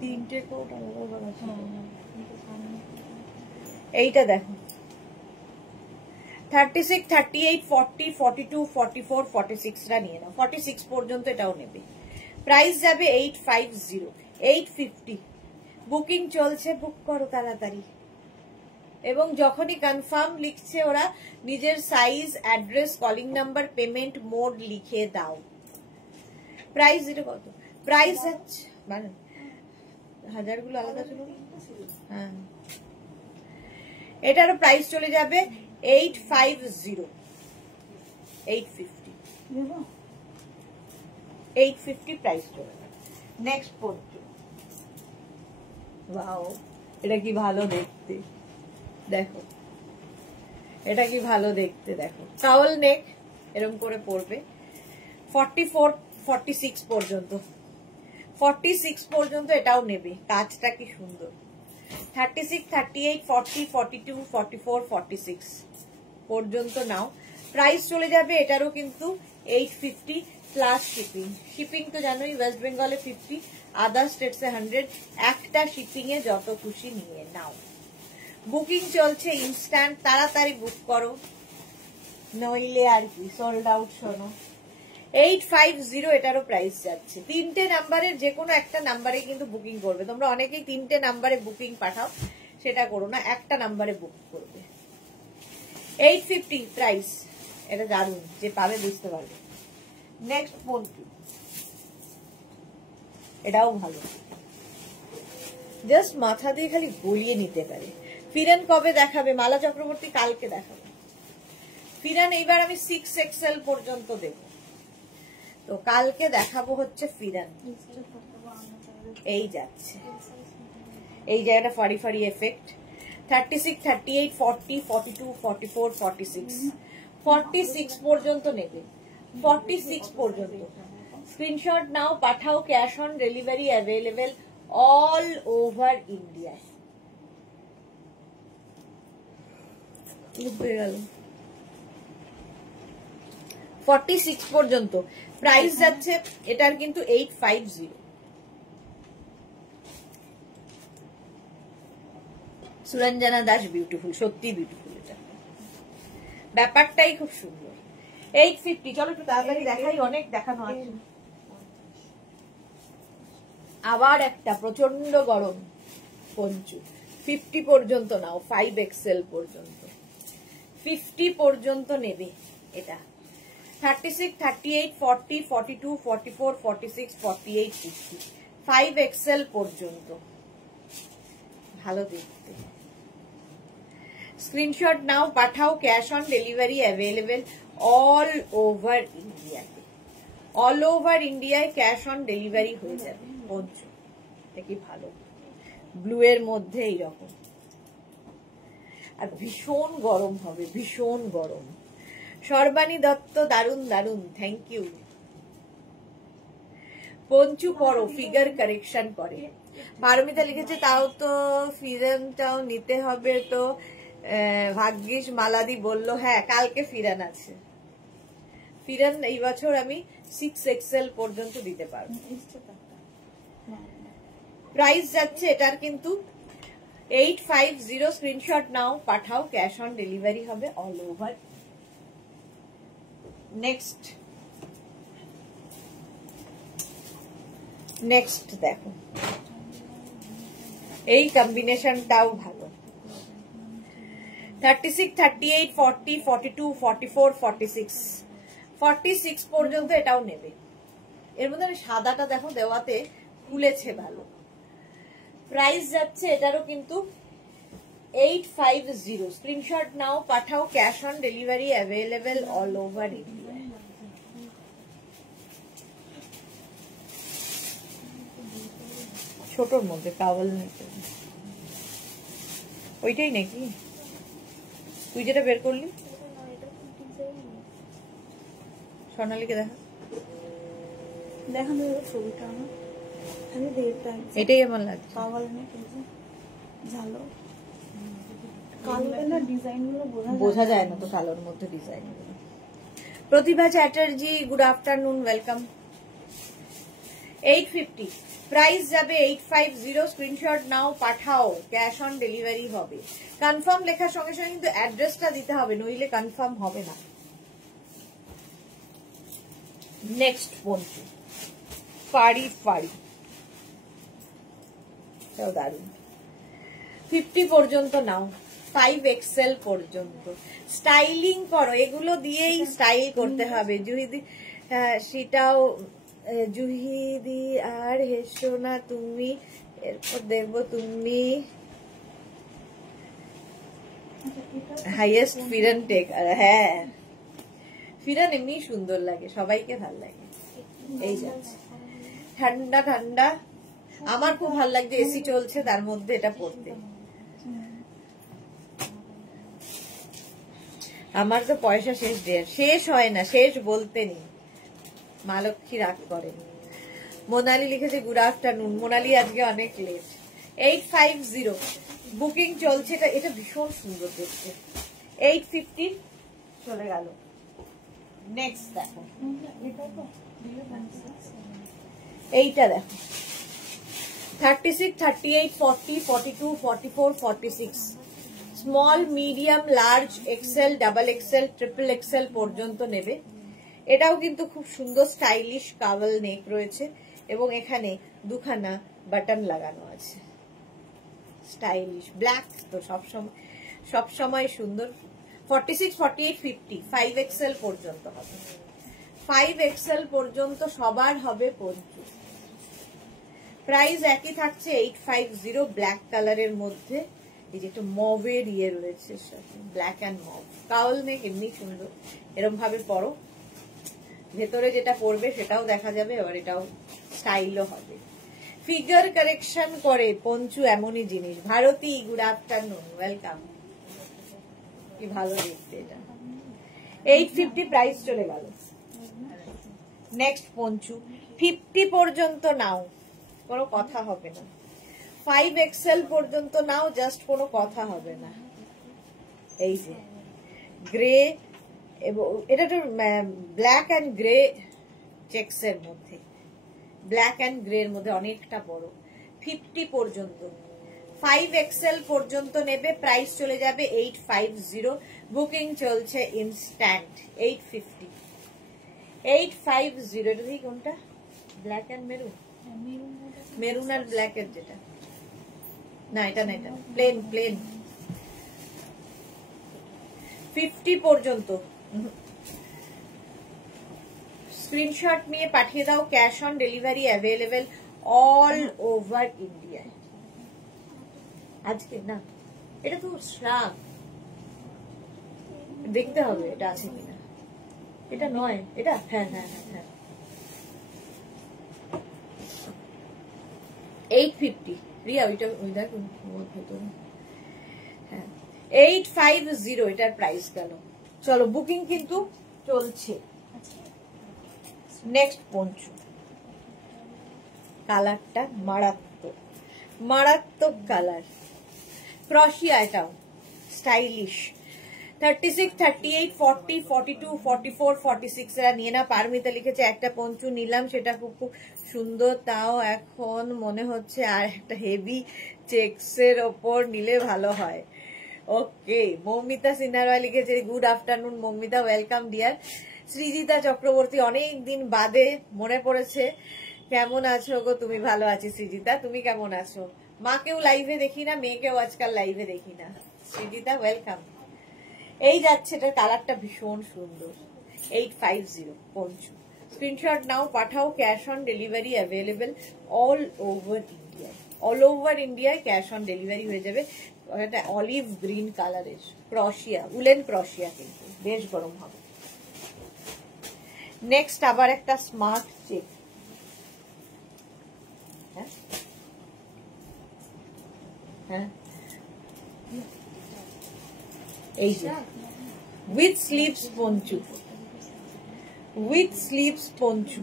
তিনটে কোট আলাদা আছে। এইটা দেখো 36, 38, 40, 42, 44, 46 টা নিয়ে নাও, 46 পর্যন্ত এটাও নেবে। প্রাইস যাবে 850, 850। বুকিং চলছে, বুক করো তাড়াতাড়ি। এবং যখনই কনফার্ম লিখছে ওরা, নিজের size, address, calling number, payment mode লিখে দাও। প্রাইস এটা কত? প্রাইস আছে মানে হাজারগুলো আলাদা ছিল। হ্যাঁ, এটারও প্রাইস চলে যাবে 850, 850, 850 প্রাইস চলে যাবে। নেক্সট পড়ছি, ওয়াও এটা কি ভালো দেখতে, দেখো এটা কি ভালো দেখতে, দেখো টাওয়েল নেক এরকম করে পরবে। 44, 46 পর্যন্ত, 46 পর্যন্ত এটাও নেবে, কাজটা কি সুন্দর। 36, 38, 40, 42, 44, 46 পর্যন্ত নাও। প্রাইস চলে যাবে এটারও কিন্তু 850 প্লাস শিপিং। শিপিং তো জানোই, ওয়েস্ট বেঙ্গলে 50, আদার স্টেটসে 100। একটা শিপিং এ যত খুশি নিয়ে নাও। বুকিং চলছে, ইনস্ট্যান্ট, তাড়াতাড়ি বুক করো, নইলে আর কি সোল্ড আউট। শোনো 850 এটারও প্রাইস যাচ্ছে। তিনটে নাম্বারের যে কোনো একটা নাম্বারে কিন্তু বুকিং করবে। তোমরা অনেকেই তিনটে নাম্বারে বুকিং পাঠাও, সেটা করো না, একটা নাম্বারে বুক করবে। 850 প্রাইস, এটা দারুন, যে পাবে বুঝতে পারবে। নেক্সট পঞ্চু, এটাও ভালো, জাস্ট মাথা দিয়ে খালি গলিয়ে নিতে পারে। ফিরেন কবে দেখাবে? মালা চক্রবর্তী কালকে দেখাবে। ফিরেন এইবার আমি 6XL পর্যন্ত দেব, তো কালকে দেখাবো হচ্ছে ফিরেন। এই যাচ্ছে, এই জায়গাটা ফাড়ি ফাড়ি এফেক্ট। 36, 38, 40, 42, 44, 46, 46 পর্যন্ত নেবে, 46 পর্যন্ত। স্ক্রিনশট নাও, পাঠাও, cash on delivery available all over India. গেল 46 পর্যন্ত প্রাইস যাচ্ছে এটার কিন্তু 850। সুরঞ্জনা দাস বিউটিফুল, সত্যি বিউটিফুল, এটা ব্যাপারটাই খুব সুন্দর। 850, চলো একটু তাড়াতাড়ি দেখাই, অনেক দেখানো আছে। আবার একটা প্রচন্ড গরম পঞ্চু, 50 পর্যন্ত নাও, 5XL পর্যন্ত, 50 পর্যন্ত নেবে এটা। 36, 38, 40, 42, 44, 46, 48, 50, 5XL পর্যন্ত। ভালো দেখতে। স্ক্রিনশট নাও, পাঠাও, cash on delivery available all over ইন্ডিয়াতে। অল ওভার ইন্ডিয়ায় ক্যাশ অন ডেলিভারি হয়ে যাবে। পঞ্চু দেখি ভালো, ব্লু এর মধ্যে এইরকম, আর ভীষণ গরম হবে, ভীষণ গরম। সর্বাণী দত্ত দারুন দারুন, থ্যাংক ইউ। পঞ্চু পরো, ফিগার কারেকশন করে। পারমিতা লিখেছে তাও তো ফিরানটাও নিতে হবে তো। ভাগ্যিস মালাদি বলল, হ্যাঁ কালকে ফিরান আছে। ফিরান এই বছর আমি 6XL পর্যন্ত দিতে পারবো। প্রাইস যাচ্ছে এটার কিন্তু 850। স্ক্রিনশট নাও, পাঠাও, ক্যাশ অন ডেলিভারি হবে অল ওভার। নেক্সট নেক্সট দেখো, এই কম্বিনেশনটাও ভালো। 36, 38, 40, 42, 44, 46, 46 পর্যন্ত এটাও নেবে। এর মধ্যে সাদাটা দেখো দেওয়াতে খুলেছে ভালো। প্রাইস যাচ্ছে এটারও কিন্তু 850। স্ক্রিনশট নাও, পাঠাও, cash on delivery available all over India. ছোটর মধ্যে টাওয়াল নিতে, ওইটাই নাকি তুই যেটা বের করলি? সোনালীকে দেখা, দেখানো ছবিটা আমার, আমি দেখতে এটাই আমার লাগছে। টাওয়াল না কেজি ঝালো কালো না, ডিজাইন গুলো বোঝা যায় না তো কালোর মধ্যে design. Pratibha Chatterjee good afternoon, welcome. 850 price যাবে 850। স্ক্রিনশট নাও, পাঠাও, ক্যাশ অন ডেলিভারি হবে। কনফার্ম লেখার সঙ্গে সঙ্গে কিন্তু অ্যাড্রেসটা দিতে হবে, নইলে কনফার্ম হবে না। নেক্সট পঞ্চু ফাড়ি ফাড়ি, দারুন। 50 পর্যন্ত নাও, 5XL পর্যন্ত। স্টাইলিং করো, এগুলো দিয়েই স্টাইল করতে হবে। জুহিদি সেটাও, জুহিদি আর হেসো না তুমি, এরপর দেখবো তুমি হাইয়েস্ট ফিরান টেক। হ্যাঁ ফিরান এমনি সুন্দর লাগে, সবাইকে ভাল লাগে। এই যাচ্ছে ঠান্ডা ঠান্ডা, আমার খুব ভাল লাগছে, এসি চলছে তার মধ্যে এটা পড়তে। আমার তো পয়সা শেষ, শেষ হয় না, শেষ বলতে নেই, মা লক্ষ্মী রাগ করেন। মোনালি লিখেছে গুড আফটারনুন। মোনালি আজকে অনেক লেট। 850 বুকিং চলছে। এটা ভীষণ সুন্দর দেখতে। 850 চলে গেল। নেক্সট দেখো, এইটা দেখো 36, 38, 40, 42, 44, 46, small, medium, large, XL, double XL, triple XL পর্যন্ত নেবে। এটাও কিন্তু খুব সুন্দর স্টাইলিশ কাভাল নেক রয়েছে এবং এখানে দুখানা বাটন লাগানো আছে। স্টাইলিশ ব্ল্যাক তো সবসময় সুন্দর। 46, 48, 50, 5XL পর্যন্ত হবে। 5XL পর্যন্ত সবার হবে পঞ্চু। প্রাইস একই থাকছে 850। ব্ল্যাক কালারের মধ্যে এই যে একটা মভের ইয়ে রয়েছে, ব্ল্যাক অ্যান্ড মভ। কাউল নেক এমনি সুন্দর, এরকম ভাবে পরো। ভেতরে যেটা পরবে সেটাও দেখা যাবে, এবার এটাও স্টাইলও হবে। ফিগার কারেকশন করে পঞ্চু, এমনই জিনিস। Bharati good afternoon, welcome. কি ভালো দেখতে এটা। 850 প্রাইস চলে গেল। নেক্সট পঞ্চু 50 পর্যন্ত নাও, কোনো কথা হবে না। 5XL পর্যন্ত নাও, জাস্ট কোনো কথা হবে না। এই যে গ্রে, এবং এটা তো ব্ল্যাক অ্যান্ড গ্রে চেক্স এর মধ্যে, ব্ল্যাক অ্যান্ড গ্রে এর মধ্যে অনেকটা বড়। 50 পর্যন্ত, 5XL পর্যন্ত নেবে। প্রাইস চলে যাবে 850। বুকিং চলছে ইনস্ট্যান্ট। 850, 850। এটা দেখি কোনটা, ব্ল্যাক অ্যান্ড মেরুন, মেরুন আর ব্ল্যাক এর যেটা, না এটা না, এটা প্লেন প্লেন। 50 পর্যন্ত স্ক্রিনশট নিয়ে পাঠিয়ে দাও। Cash on delivery available all over India. আজকে না, এটা তো শ্রাগ, দেখতে হবে এটা আছে কিনা। এটা নয়, এটা হ্যাঁ হ্যাঁ হ্যাঁ হ্যাঁ 850 রিয়া, ওইটা ওই দেখো ভেতরে, হ্যাঁ 850 এটার প্রাইস গেল। চলো বুকিং কিন্তু চলছে। নেক্সট পঞ্চু, কালারটা মারাত্মক মারাত্মক কালার, ক্রশিয়া, এটাও স্টাইলিশ। 36, 38, 40, 42, 44, 46 এরা নিয়ে না। পারমিতা লিখেছে একটা পঞ্চু নিলাম, সেটা খুব খুব সুন্দর, তাও এখন মনে হচ্ছে আর একটা হেভি চেক্স এর ওপর নিলে ভালো হয়। ওকে, মৌমিতা সিনহারা লিখেছে good afternoon Moumita, welcome deer. Srijita Chakraborty, অনেক দিন বাদে মনে পড়েছে, কেমন আছো গো তুমি? ভালো আছি সৃজিতা, তুমি কেমন আছো? মাকেও লাইভে দেখি না, মেয়েকেও আজকাল লাইভে দেখি না। সৃজিতা ওয়েলকাম। এই যাচ্ছে, এটার কালারটা ভীষণ সুন্দর। 850 পঞ্চু, স্ক্রিনশট নাও, পাঠাও, cash on delivery available all over ইন্ডিয়ায়। অল ওভার ইন্ডিয়ায় ক্যাশ অন ডেলিভারি হয়ে যাবে। এটা অলিভ গ্রিন কালারের ক্রশিয়া, উলেন ক্রশিয়া, কিন্তু বেশ গরম হবে। নেক্সট আবার একটা স্মার্ট চেক, হ্যাঁ হ্যাঁ এই যে with sleeves Panchu, with sleeves Panchu,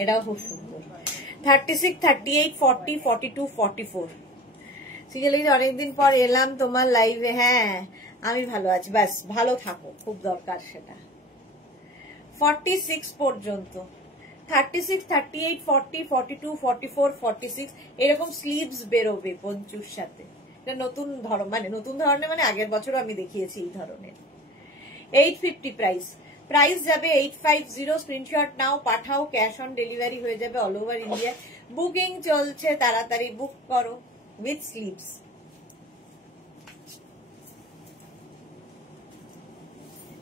এটাও খুব সুন্দর। 36, 38, 40, 42, 44। সিরিয়ালি অনেকদিন পর এলাম তোমার লাইভে। হ্যাঁ আমি ভালো আছি, ব্যাস ভালো থাকো, খুব দরকার সেটা। 46 পর্যন্ত, 36, 38, 40, 42, 44, 46 এরকম স্লিভস বেরোবে পঞ্চুর সাথে। এটা নতুন ধরন, মানে নতুন ধরনের মানে আগের বছরও আমি দেখিয়েছি এই ধরনের। 850 প্রাইস, প্রাইস যাবে 850। স্ক্রিনশট নাও, পাঠাও, ক্যাশ অন ডেলিভারি হয়ে যাবে অল ওভার ইন্ডিয়া। বুকিং চলছে, তাড়াতাড়ি বুক করো উইথ স্লিভস।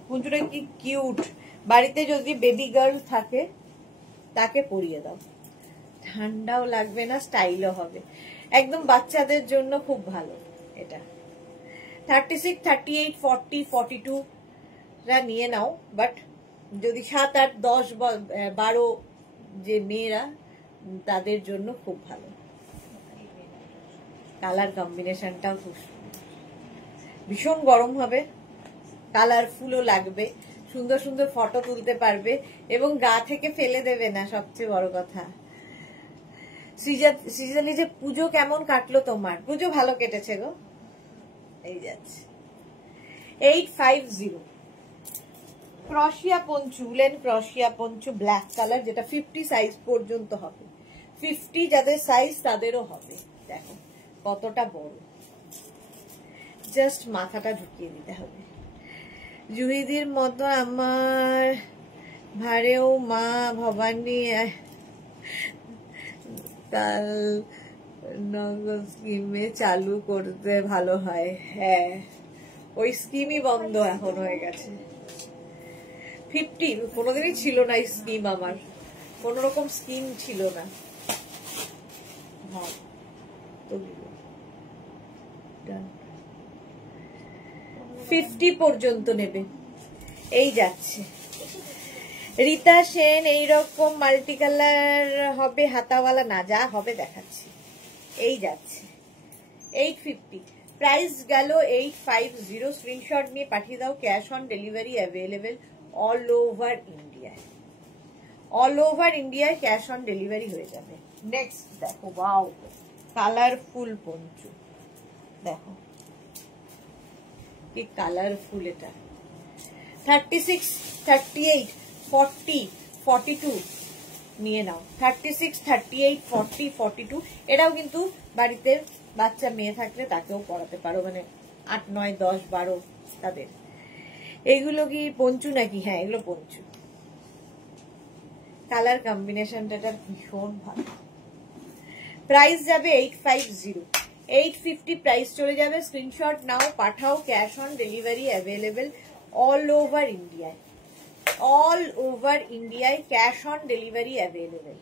কুঞ্চুটা কি কিউট, বাড়িতে যদি বেবি গার্ল থাকে তাকে পরিয়ে দাও, ঠান্ডাও লাগবে না, স্টাইলও হবে, একদম বাচ্চাদের জন্য খুব ভালো এটা। 36, 38, 40, 42 রা নিয়ে নাও, বাট যদি 7, 8, 10, 12 যে মেয়েরা, তাদের জন্য খুব ভালো। কালার কম্বিনেশনটাও খুব ভীষণ গরম হবে, কালারফুলও লাগবে, সুন্দর সুন্দর ফটো তুলতে পারবে এবং গা থেকে ফেলে দেবে না, সবচেয়ে বড় কথা। সৃজানি যে পুজো কেমন কাটলো তোমার? পুজো ভালো কেটেছে গো। এই যাচ্ছে 850 crochet poncho, woollen crochet poncho, black colour, যেটা 50 সাইজ পর্যন্ত হবে। 50 যাদের সাইজ তাদেরও হবে। দেখো কতটা বড়, জাস্ট মাথাটা ঢুকিয়ে দিতে হবে। জুহিদির মতো আমার ভারেও মা ভবানী কাল স্কিমে চালু করতে ভালো হয়। হ্যাঁ ওই স্কিমই বন্ধ এখন হয়ে গেছে। 50 কোনোদিনই ছিল না এই স্কিম, আমার কোন রকম স্কিম ছিল না। হ্যাঁ তো 50 পর্যন্ত নেবে। এই যাচ্ছে রীতা সেন, এইরকম মাল্টি কালার হবে, হাতাওয়ালা না, যা হবে দেখাচ্ছি। এই যাচ্ছে 850 প্রাইস গেল 850। স্ক্রিনশট নিয়ে পাঠিয়ে দাও, cash on delivery available all over ইন্ডিয়ায়। অল ওভার ইন্ডিয়ায় ক্যাশ অন ডেলিভারি হয়ে যাবে। নেক্সট দেখো, ওয়াও কালারফুল পঞ্চু, দেখো কি কালারফুল এটা। 36, 38, 40, 42 নিয়ে নাও। 36, 38, 40, 42 এটাও কিন্তু বাড়িতে বাচ্চা মেয়ে থাকলে তাকেও পড়াতে পারো, মানে 8, 9, 10, 12 তাদের। এগুলো কি পঞ্চু নাকি? হ্যাঁ এগুলো পঞ্চু। কালার কম্বিনেশনটা ভীষণ ভালো। প্রাইস যাবে 850। 850 প্রাইস চলে যাবে। স্ক্রিনশট নাও, পাঠাও, cash on delivery available all over ইন্ডিয়ায়। অল ওভার ইন্ডিয়ায় cash on delivery available.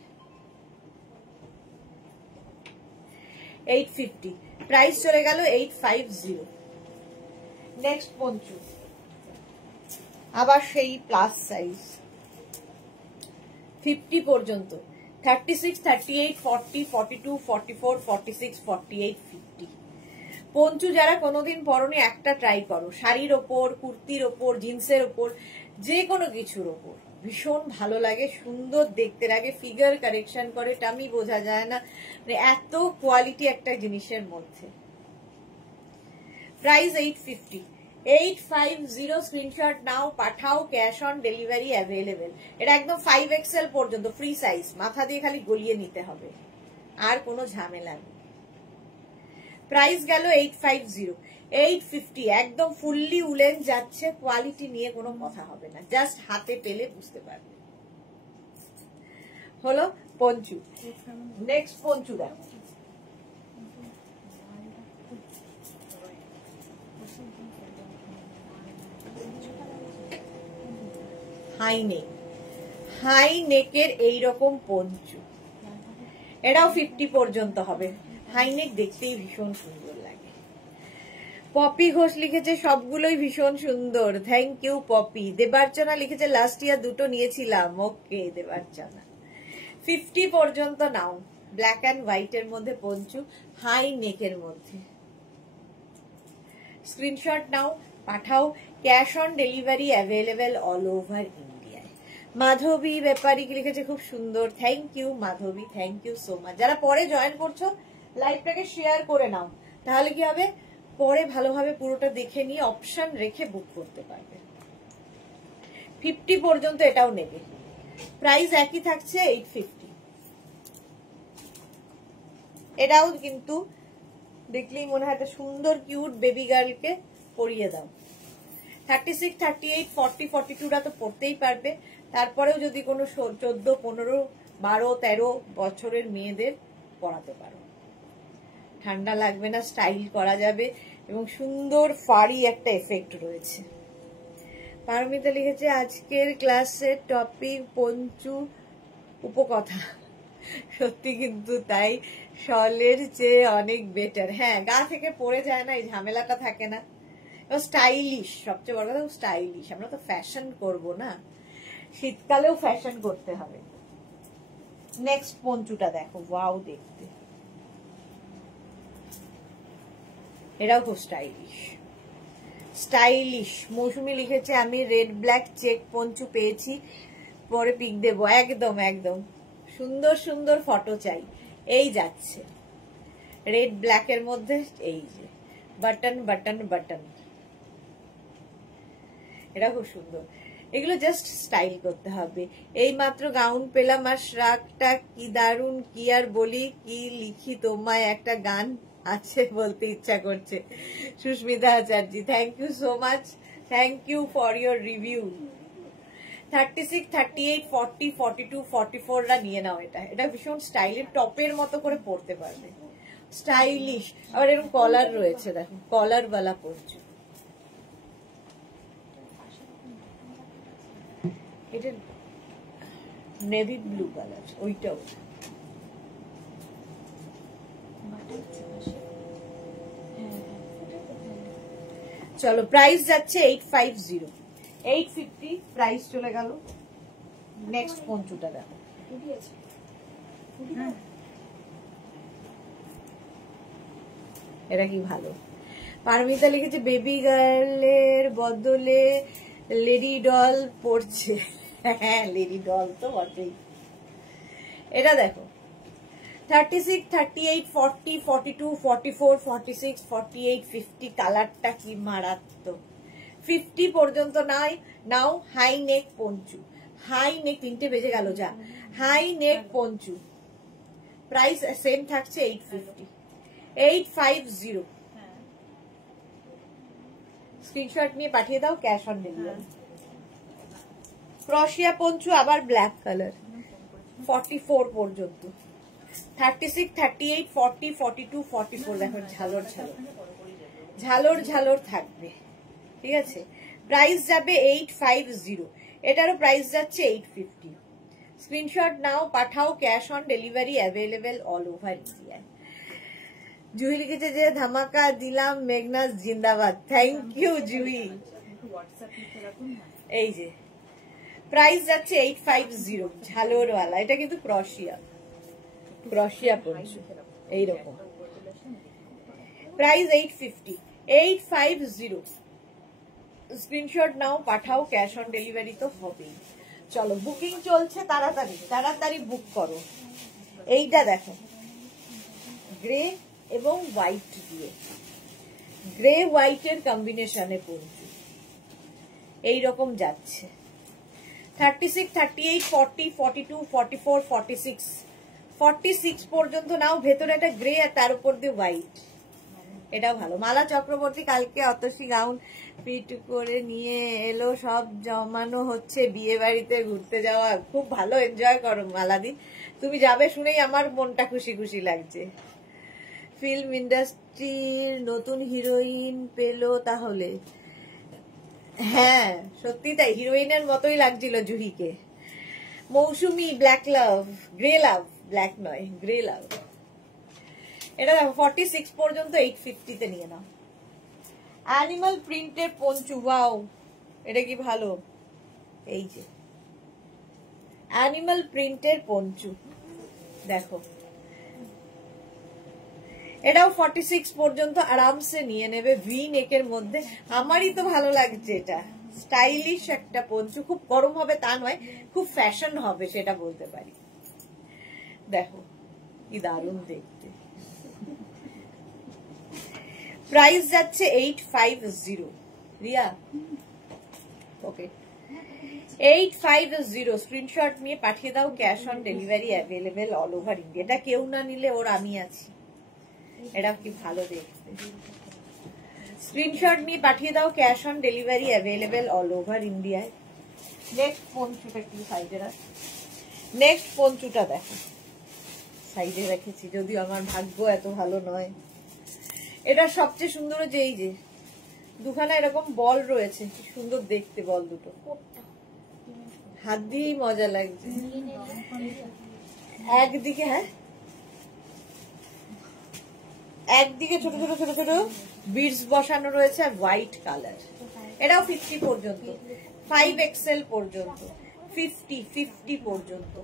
850, price চলে গেল 850। নেক্সট পঞ্চু, আবার সেই প্লাস সাইজ 50 পর্যন্ত, 36, 38, 40, 42, 44, 46, 48, 50। পঞ্চু যারা কোনোদিন পরনি একটা ট্রাই করো, শাড়ির ওপর, কুর্তির ওপর, জিন্সের ওপর, যে কোনো কিছুর ওপর ভীষণ ভালো লাগে, সুন্দর দেখতে লাগে, ফিগার কারেকশন করে, টামি বোঝা যায় না, মানে এত কোয়ালিটি একটা জিনিসের মধ্যে। প্রাইস 850, 850, স্ক্রিনশট নাও, পাঠাও, ক্যাশ অন ডেলিভারি অ্যাভেলেবেল। এটা একদম 5XL পর্যন্ত ফ্রি সাইজ, মাথা দিয়ে খালি গলিয়ে নিতে হবে, আর কোনো ঝামেলা নেই। প্রাইস গেল 850, 850, একদম ফুললি উলেন যাচ্ছে, কোয়ালিটি নিয়ে কোনো কথা হবে না, জাস্ট হাতে পেলে বুঝতে পারবে। হলো পঞ্চু। নেক্সট পঞ্চু দেখো, হাই নেক, হাই নেকের এইরকম পঞ্চু, এটাও 50 পর্যন্ত হবে। হাই নেক দেখতেই ভীষণ সুন্দর লাগে। পপি ঘোষ লিখেছে সবগুলোই ভীষণ সুন্দর, থ্যাংক ইউ পপি। দেবার্চনা লিখেছে লাস্ট ইয়ার দুটো নিয়েছিলাম, ওকে দেবার্চনা। 50 পর্যন্ত নাও, ব্ল্যাক অ্যান্ড হোয়াইট এর মধ্যে পঞ্চু, হাই নেকের মধ্যে। স্ক্রিনশট নাও, পাঠাও, cash on delivery available all over ইন্ডিয়ায়। মাধবী ব্যাপারী লিখেছে খুব সুন্দর, thank you Madhabi, thank you so much. যারা পরে জয়েন করছো লাইভটাকে শেয়ার করে নাও, তাহলে কি হবে, পরে ভালোভাবে পুরোটা দেখে নিয়ে অপশন রেখে বুক করতে পারবে। 50 পর্যন্ত এটাও নেবে, প্রাইস একই থাকছে 850। এটাও কিন্তু দেখলেই মনে হয় একটা সুন্দর কিউট বেবি গার্লকে পরিয়ে দাও। 36, 38, 40, 42টা তো পড়তেই পারবে, তারপরেও যদি কোনো 14, 15, 12, 13 বছরের মেয়েদের পরাতে পারো, ঠান্ডা লাগবে না, স্টাইল করা যাবে, এবং সুন্দর ফাড়ি একটা এফেক্ট রয়েছে। পারমিতা লিখেছে আজকের ক্লাসের টপিক পঞ্চু উপকথা, সত্যি কিন্তু তাই, শলের চেয়ে অনেক বেটার। হ্যাঁ, গা থেকে পড়ে যায় না, এই ঝামেলাটা থাকে না, স্টাইলিশ, সবচেয়ে বড় কথা স্টাইলিশ। আমরা তো ফ্যাশন করব না, শীতকালেও ফ্যাশন করতে হবে। নেক্সট পঞ্চুটা দেখো, ওয়াও দেখতে, এটাও খুব স্টাইলিশ, স্টাইলিশ। মৌসুমি লিখেছে আমি রেড ব্ল্যাক চেক পঞ্চু পেয়েছি, পরে পিক দেবো। একদম একদম সুন্দর সুন্দর ফটো চাই, এই যাচ্ছে রেড ব্ল্যাক এর মধ্যে, এই যে বাটন বাটন বাটন, এটা খুব সুন্দর। এগুলো জাস্ট স্টাইল করতে হবে। এই মাত্র গাউন পেলাম, আর শ্রাকটা কি দারুন, কি আর বলি, কি লিখি তোমায়, একটা গান আছে বলতে ইচ্ছা করছে। Susmita Acharya, thank you so much, thank you for your review. 36, 38, 40, 42, 44 রা নিয়ে নাও। এটা ভীষণ স্টাইলের, টপের মতো করে পরতে পারবে, স্টাইলিশ। আবার এরকম কলার রয়েছে, দেখো কলার ওয়ালা পরছে, এটা নেভি ব্লু কালার, ওইটাও। চলো প্রাইস যাচ্ছে 850, 850 প্রাইস চলে গেল। নেক্সট পঞ্চুটা দেখো, এটা কি ভালো। পারমিতা লিখেছে বেবি গার্লের বদলে লেডি ডল পড়ছে। হ্যাঁ, লেডি ডল তো বটেই। এটা দেখো 36, 38, 40, 42, 44, 46, 48, 50, কালারটা কি মারাত্মক। 50 পর্যন্ত নাও। High neck poncho, high neck, 3টে বেজে গেল যা। High neck poncho, price same থাকছে 850, 850। স্ক্রিনশট নিয়ে পাঠিয়ে দাও, cash on delivery. Crochet poncho, আবার ব্ল্যাক কালার, 44 পর্যন্ত। 36, 38, 40, 42, 44, দেখো ঝালর ঝালর ঝালর ঝালর থাকবে, ঠিক আছে। প্রাইস যাবে 850, এটারও প্রাইস যাচ্ছে 850। স্ক্রিনশট নাও, পাঠাও, cash on delivery available all over India. Juhi লিখেছে যে ধামাকা দিলাম মেঘনাজ জিন্দাবাদ। Thank you Juhi. এই যে প্রাইস যাচ্ছে 850 ঝালোরওয়ালা। এটা কিন্তু ক্রশিয়া পঞ্চু এইরকম। প্রাইস 850। স্ক্রিনশট নাও, পাঠাও, ক্যাশ অন ডেলিভারি তো হবেই। চলো বুকিং চলছে, তাড়াতাড়ি বুক করো। এইটা দেখো, গ্রে এবং হোয়াইট দিয়ে, গ্রে হোয়াইটের কম্বিনেশনে পঞ্চু এইরকম যাচ্ছে। 36, 38, 40, 42, 44, 46, 46 পর্যন্ত নাও। ভেতরে একটা গ্রে আর তার উপর দিয়ে হোয়াইট, এটাও ভালো। মালা চক্রবর্তী কালকে অতসী গাউন ফিট করে নিয়ে এলো, সব জমানো হচ্ছে বিয়ে বাড়িতে ঘুরতে যাওয়া। খুব ভালো এনজয় করো মালাদি, তুমি যাবে শুনেই আমার মনটা খুশি খুশি লাগছে। ফিল্ম ইন্ডাস্ট্রির নতুন হিরোইন পেলো তাহলে। হ্যাঁ সত্যি তাই, হিরোইনের মতোই লাগছিল জুহিকে। মৌসুমি ব্ল্যাক লাভ, গ্রে লাভ, ব্ল্যাক নয় গ্রে লাভ। এটা দেখো 46 পর্যন্ত 850 নিয়ে নাও। অ্যানিমাল প্রিন্টের পঞ্চু, ওয়াও এটা কি ভালো। এই যে অ্যানিমাল প্রিন্টের পঞ্চু দেখো, এটাও 46 পর্যন্ত আরামসে নিয়ে নেবে, ভি নেকের মধ্যে। আমারই তো ভালো লাগছে, এটা স্টাইলিশ একটা পঞ্চু। খুব গরম হবে তা নয়, খুব ফ্যাশন হবে সেটা বলতে পারি। দেখো কি দারুণ দেখতে। প্রাইস যাচ্ছে 850 রিয়া। ওকে 850। স্ক্রিনশট নিয়ে পাঠিয়ে দাও, cash on delivery available all over India. এটা কেউ না নিলে ওর আমি আছি। এটা কি ভালো দেখতে। স্ক্রিনশট নিয়ে পাঠিয়ে দাও, cash on delivery available all over ইন্ডিয়ায়। নেক্সট পঞ্চুটা একটু সাইডে রাখ। নেক্সট পঞ্চুটা দেখো, সাইডে রেখেছি, যদিও আমার ভাগ্য এত ভালো নয়। এটা সবচেয়ে সুন্দর যে এই যে দুখানা এরকম বল রয়েছে, কি সুন্দর দেখতে বল দুটো, হাত দিয়েই মজা লাগছে। একদিকে হ্যাঁ, একদিকে ছোট ছোট ছোট ছোট বিডস বসানো রয়েছে আর হোয়াইট কালার। এটাও 50 পর্যন্ত, 5XL পর্যন্ত, 50 পর্যন্ত।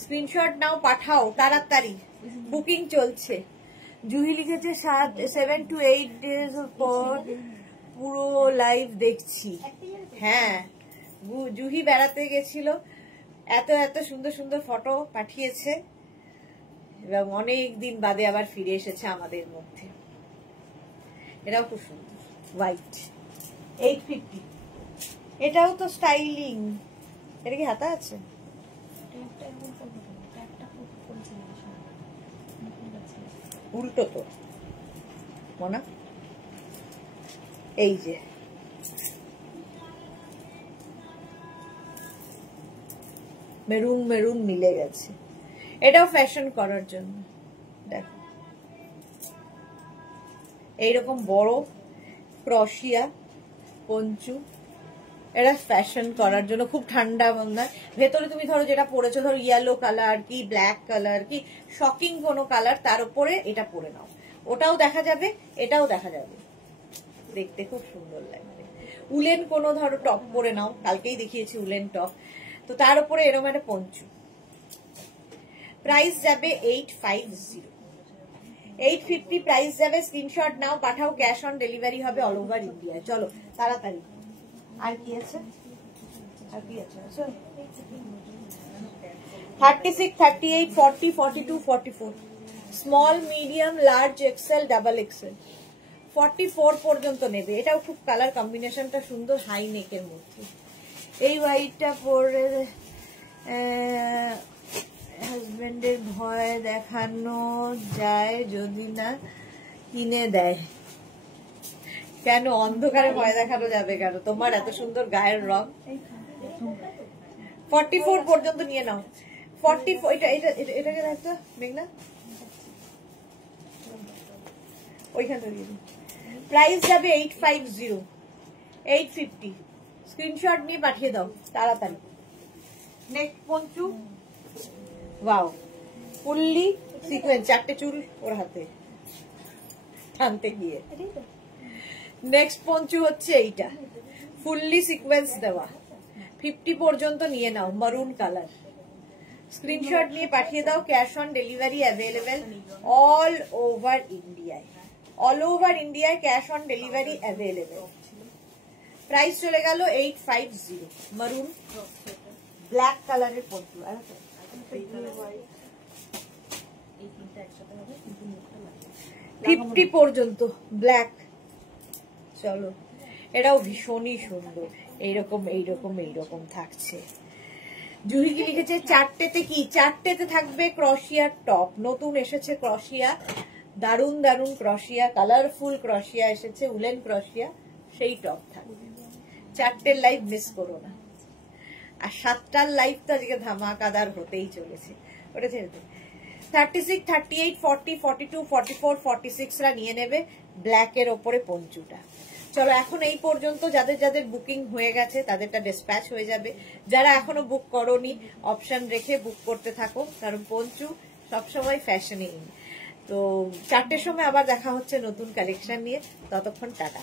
স্ক্রিনশট নাও, পাঠাও তাড়াতাড়ি, বুকিং চলছে। জুহি লিখেছে 7 to 8 days পর পুরো লাইভ দেখছি। হ্যাঁ জুহি বেড়াতে গেছিল, এত এত সুন্দর সুন্দর ফটো পাঠিয়েছে এবং অনেক দিন বাদে আবার ফিরে এসেছে আমাদের মধ্যে। এটাও খুব সুন্দর, হোয়াইট 850। এটাও তো স্টাইলিং। এটা কি হাতা আছে? উল্টো তো মনা। এই যে মেরুন মেরুন মিলে গেছে, এটাও ফ্যাশন করার জন্য। দেখো এইরকম বড় ক্রশিয়া পঞ্চু, এটা ফ্যাশন করার জন্য খুব ঠান্ডা মন্দার। ভেতরে তুমি ধরো যেটা পরেছো, ধরো ইয়েলো কালার কি ব্ল্যাক কালার কি শকিং কোনো কালার, তার উপরে এটা পরে নাও, ওটাও দেখা যাবে এটাও দেখা যাবে, দেখতে খুব সুন্দর লাগবে। উলেন কোনো ধরো টপ পরে নাও, কালকেই দেখিয়েছি উলেন টপ, তো তার উপরে এরকম একটা পঞ্চু। প্রাইস যাবে 850, 850 প্রাইস যাবে। স্ক্রিনশট নাও, পাঠাও, ক্যাশ অন ডেলিভারি হবে অল ওভার ইন্ডিয়া। চলো তাড়াতাড়ি। আর কি আছে? আর কি আছে? 36, 38, 40, 42, 44, small, medium, large, XL, double XL, 44 পর্যন্ত নেবে। এটাও খুব কালার কম্বিনেশনটা সুন্দর, হাই নেকের মধ্যে। এই হোয়াইটটা পরে হাজবেন্ডের ভয় দেখানো যায় যদি না কিনে দেয়। কেন অন্ধকারে ভয় দেখানো যাবে কেন? তোমার এত সুন্দর গায়ের রং। 44 পর্যন্ত নিয়ে নাও। 44 এটাকে একটা মেঘনা ওইখান থেকে। প্রাইস যাবে 850, 850। স্ক্রিনশট নিয়ে পাঠিয়ে দাও তাড়াতাড়ি। Next poncho, wow fully sequence, 4টে চুল ওর হাতে, টানতে গিয়ে। নেক্সট পঞ্চু হচ্ছে এইটা, ফুললি সিকোয়েন্স দেওয়া, 50 পর্যন্ত নিয়ে নাও, মারুন কালার। স্ক্রিনশট নিয়ে পাঠিয়ে দাও, cash on delivery available all over ইন্ডিয়ায়, অল ওভার ইন্ডিয়ায় cash on delivery available. Price চলে গেল 850, মারুন ব্ল্যাক কালারের পঞ্চু। 50 পর্যন্ত ব্ল্যাক। চলো, এটাও ভীষণই সুন্দর, এইরকম এইরকম এইরকম থাকছে। জুহি কি লিখেছে, চারটেতে কি, চারটেতে থাকবে ক্রশিয়ার টপ, নতুন এসেছে ক্রশিয়া, দারুন দারুন ক্রশিয়া, কালারফুল ক্রশিয়া এসেছে, উলেন ক্রশিয়া, সেই টপ থাকবে। চারটের লাইভ মিস করো না। আর 7টার লাইভ তো আজকে ধামাকাদার হতেই চলেছে। ওটা ছেড়ে 36, 38, 40, 42, 44, 46 রা নিয়ে নেবে ব্ল্যাকের ওপরে পঞ্চুটা। চলো, এখন এই পর্যন্ত যাদের যাদের বুকিং হয়ে গেছে তাদেরটা ডিসপ্যাচ হয়ে যাবে। যারা এখনো বুক করোনি, অপশন রেখে বুক করতে থাকো, কারণ পঞ্চু সবসময় ফ্যাশনিং। তো 4টের সময় আবার দেখা হচ্ছে নতুন কালেকশন নিয়ে, ততক্ষণ টাটা।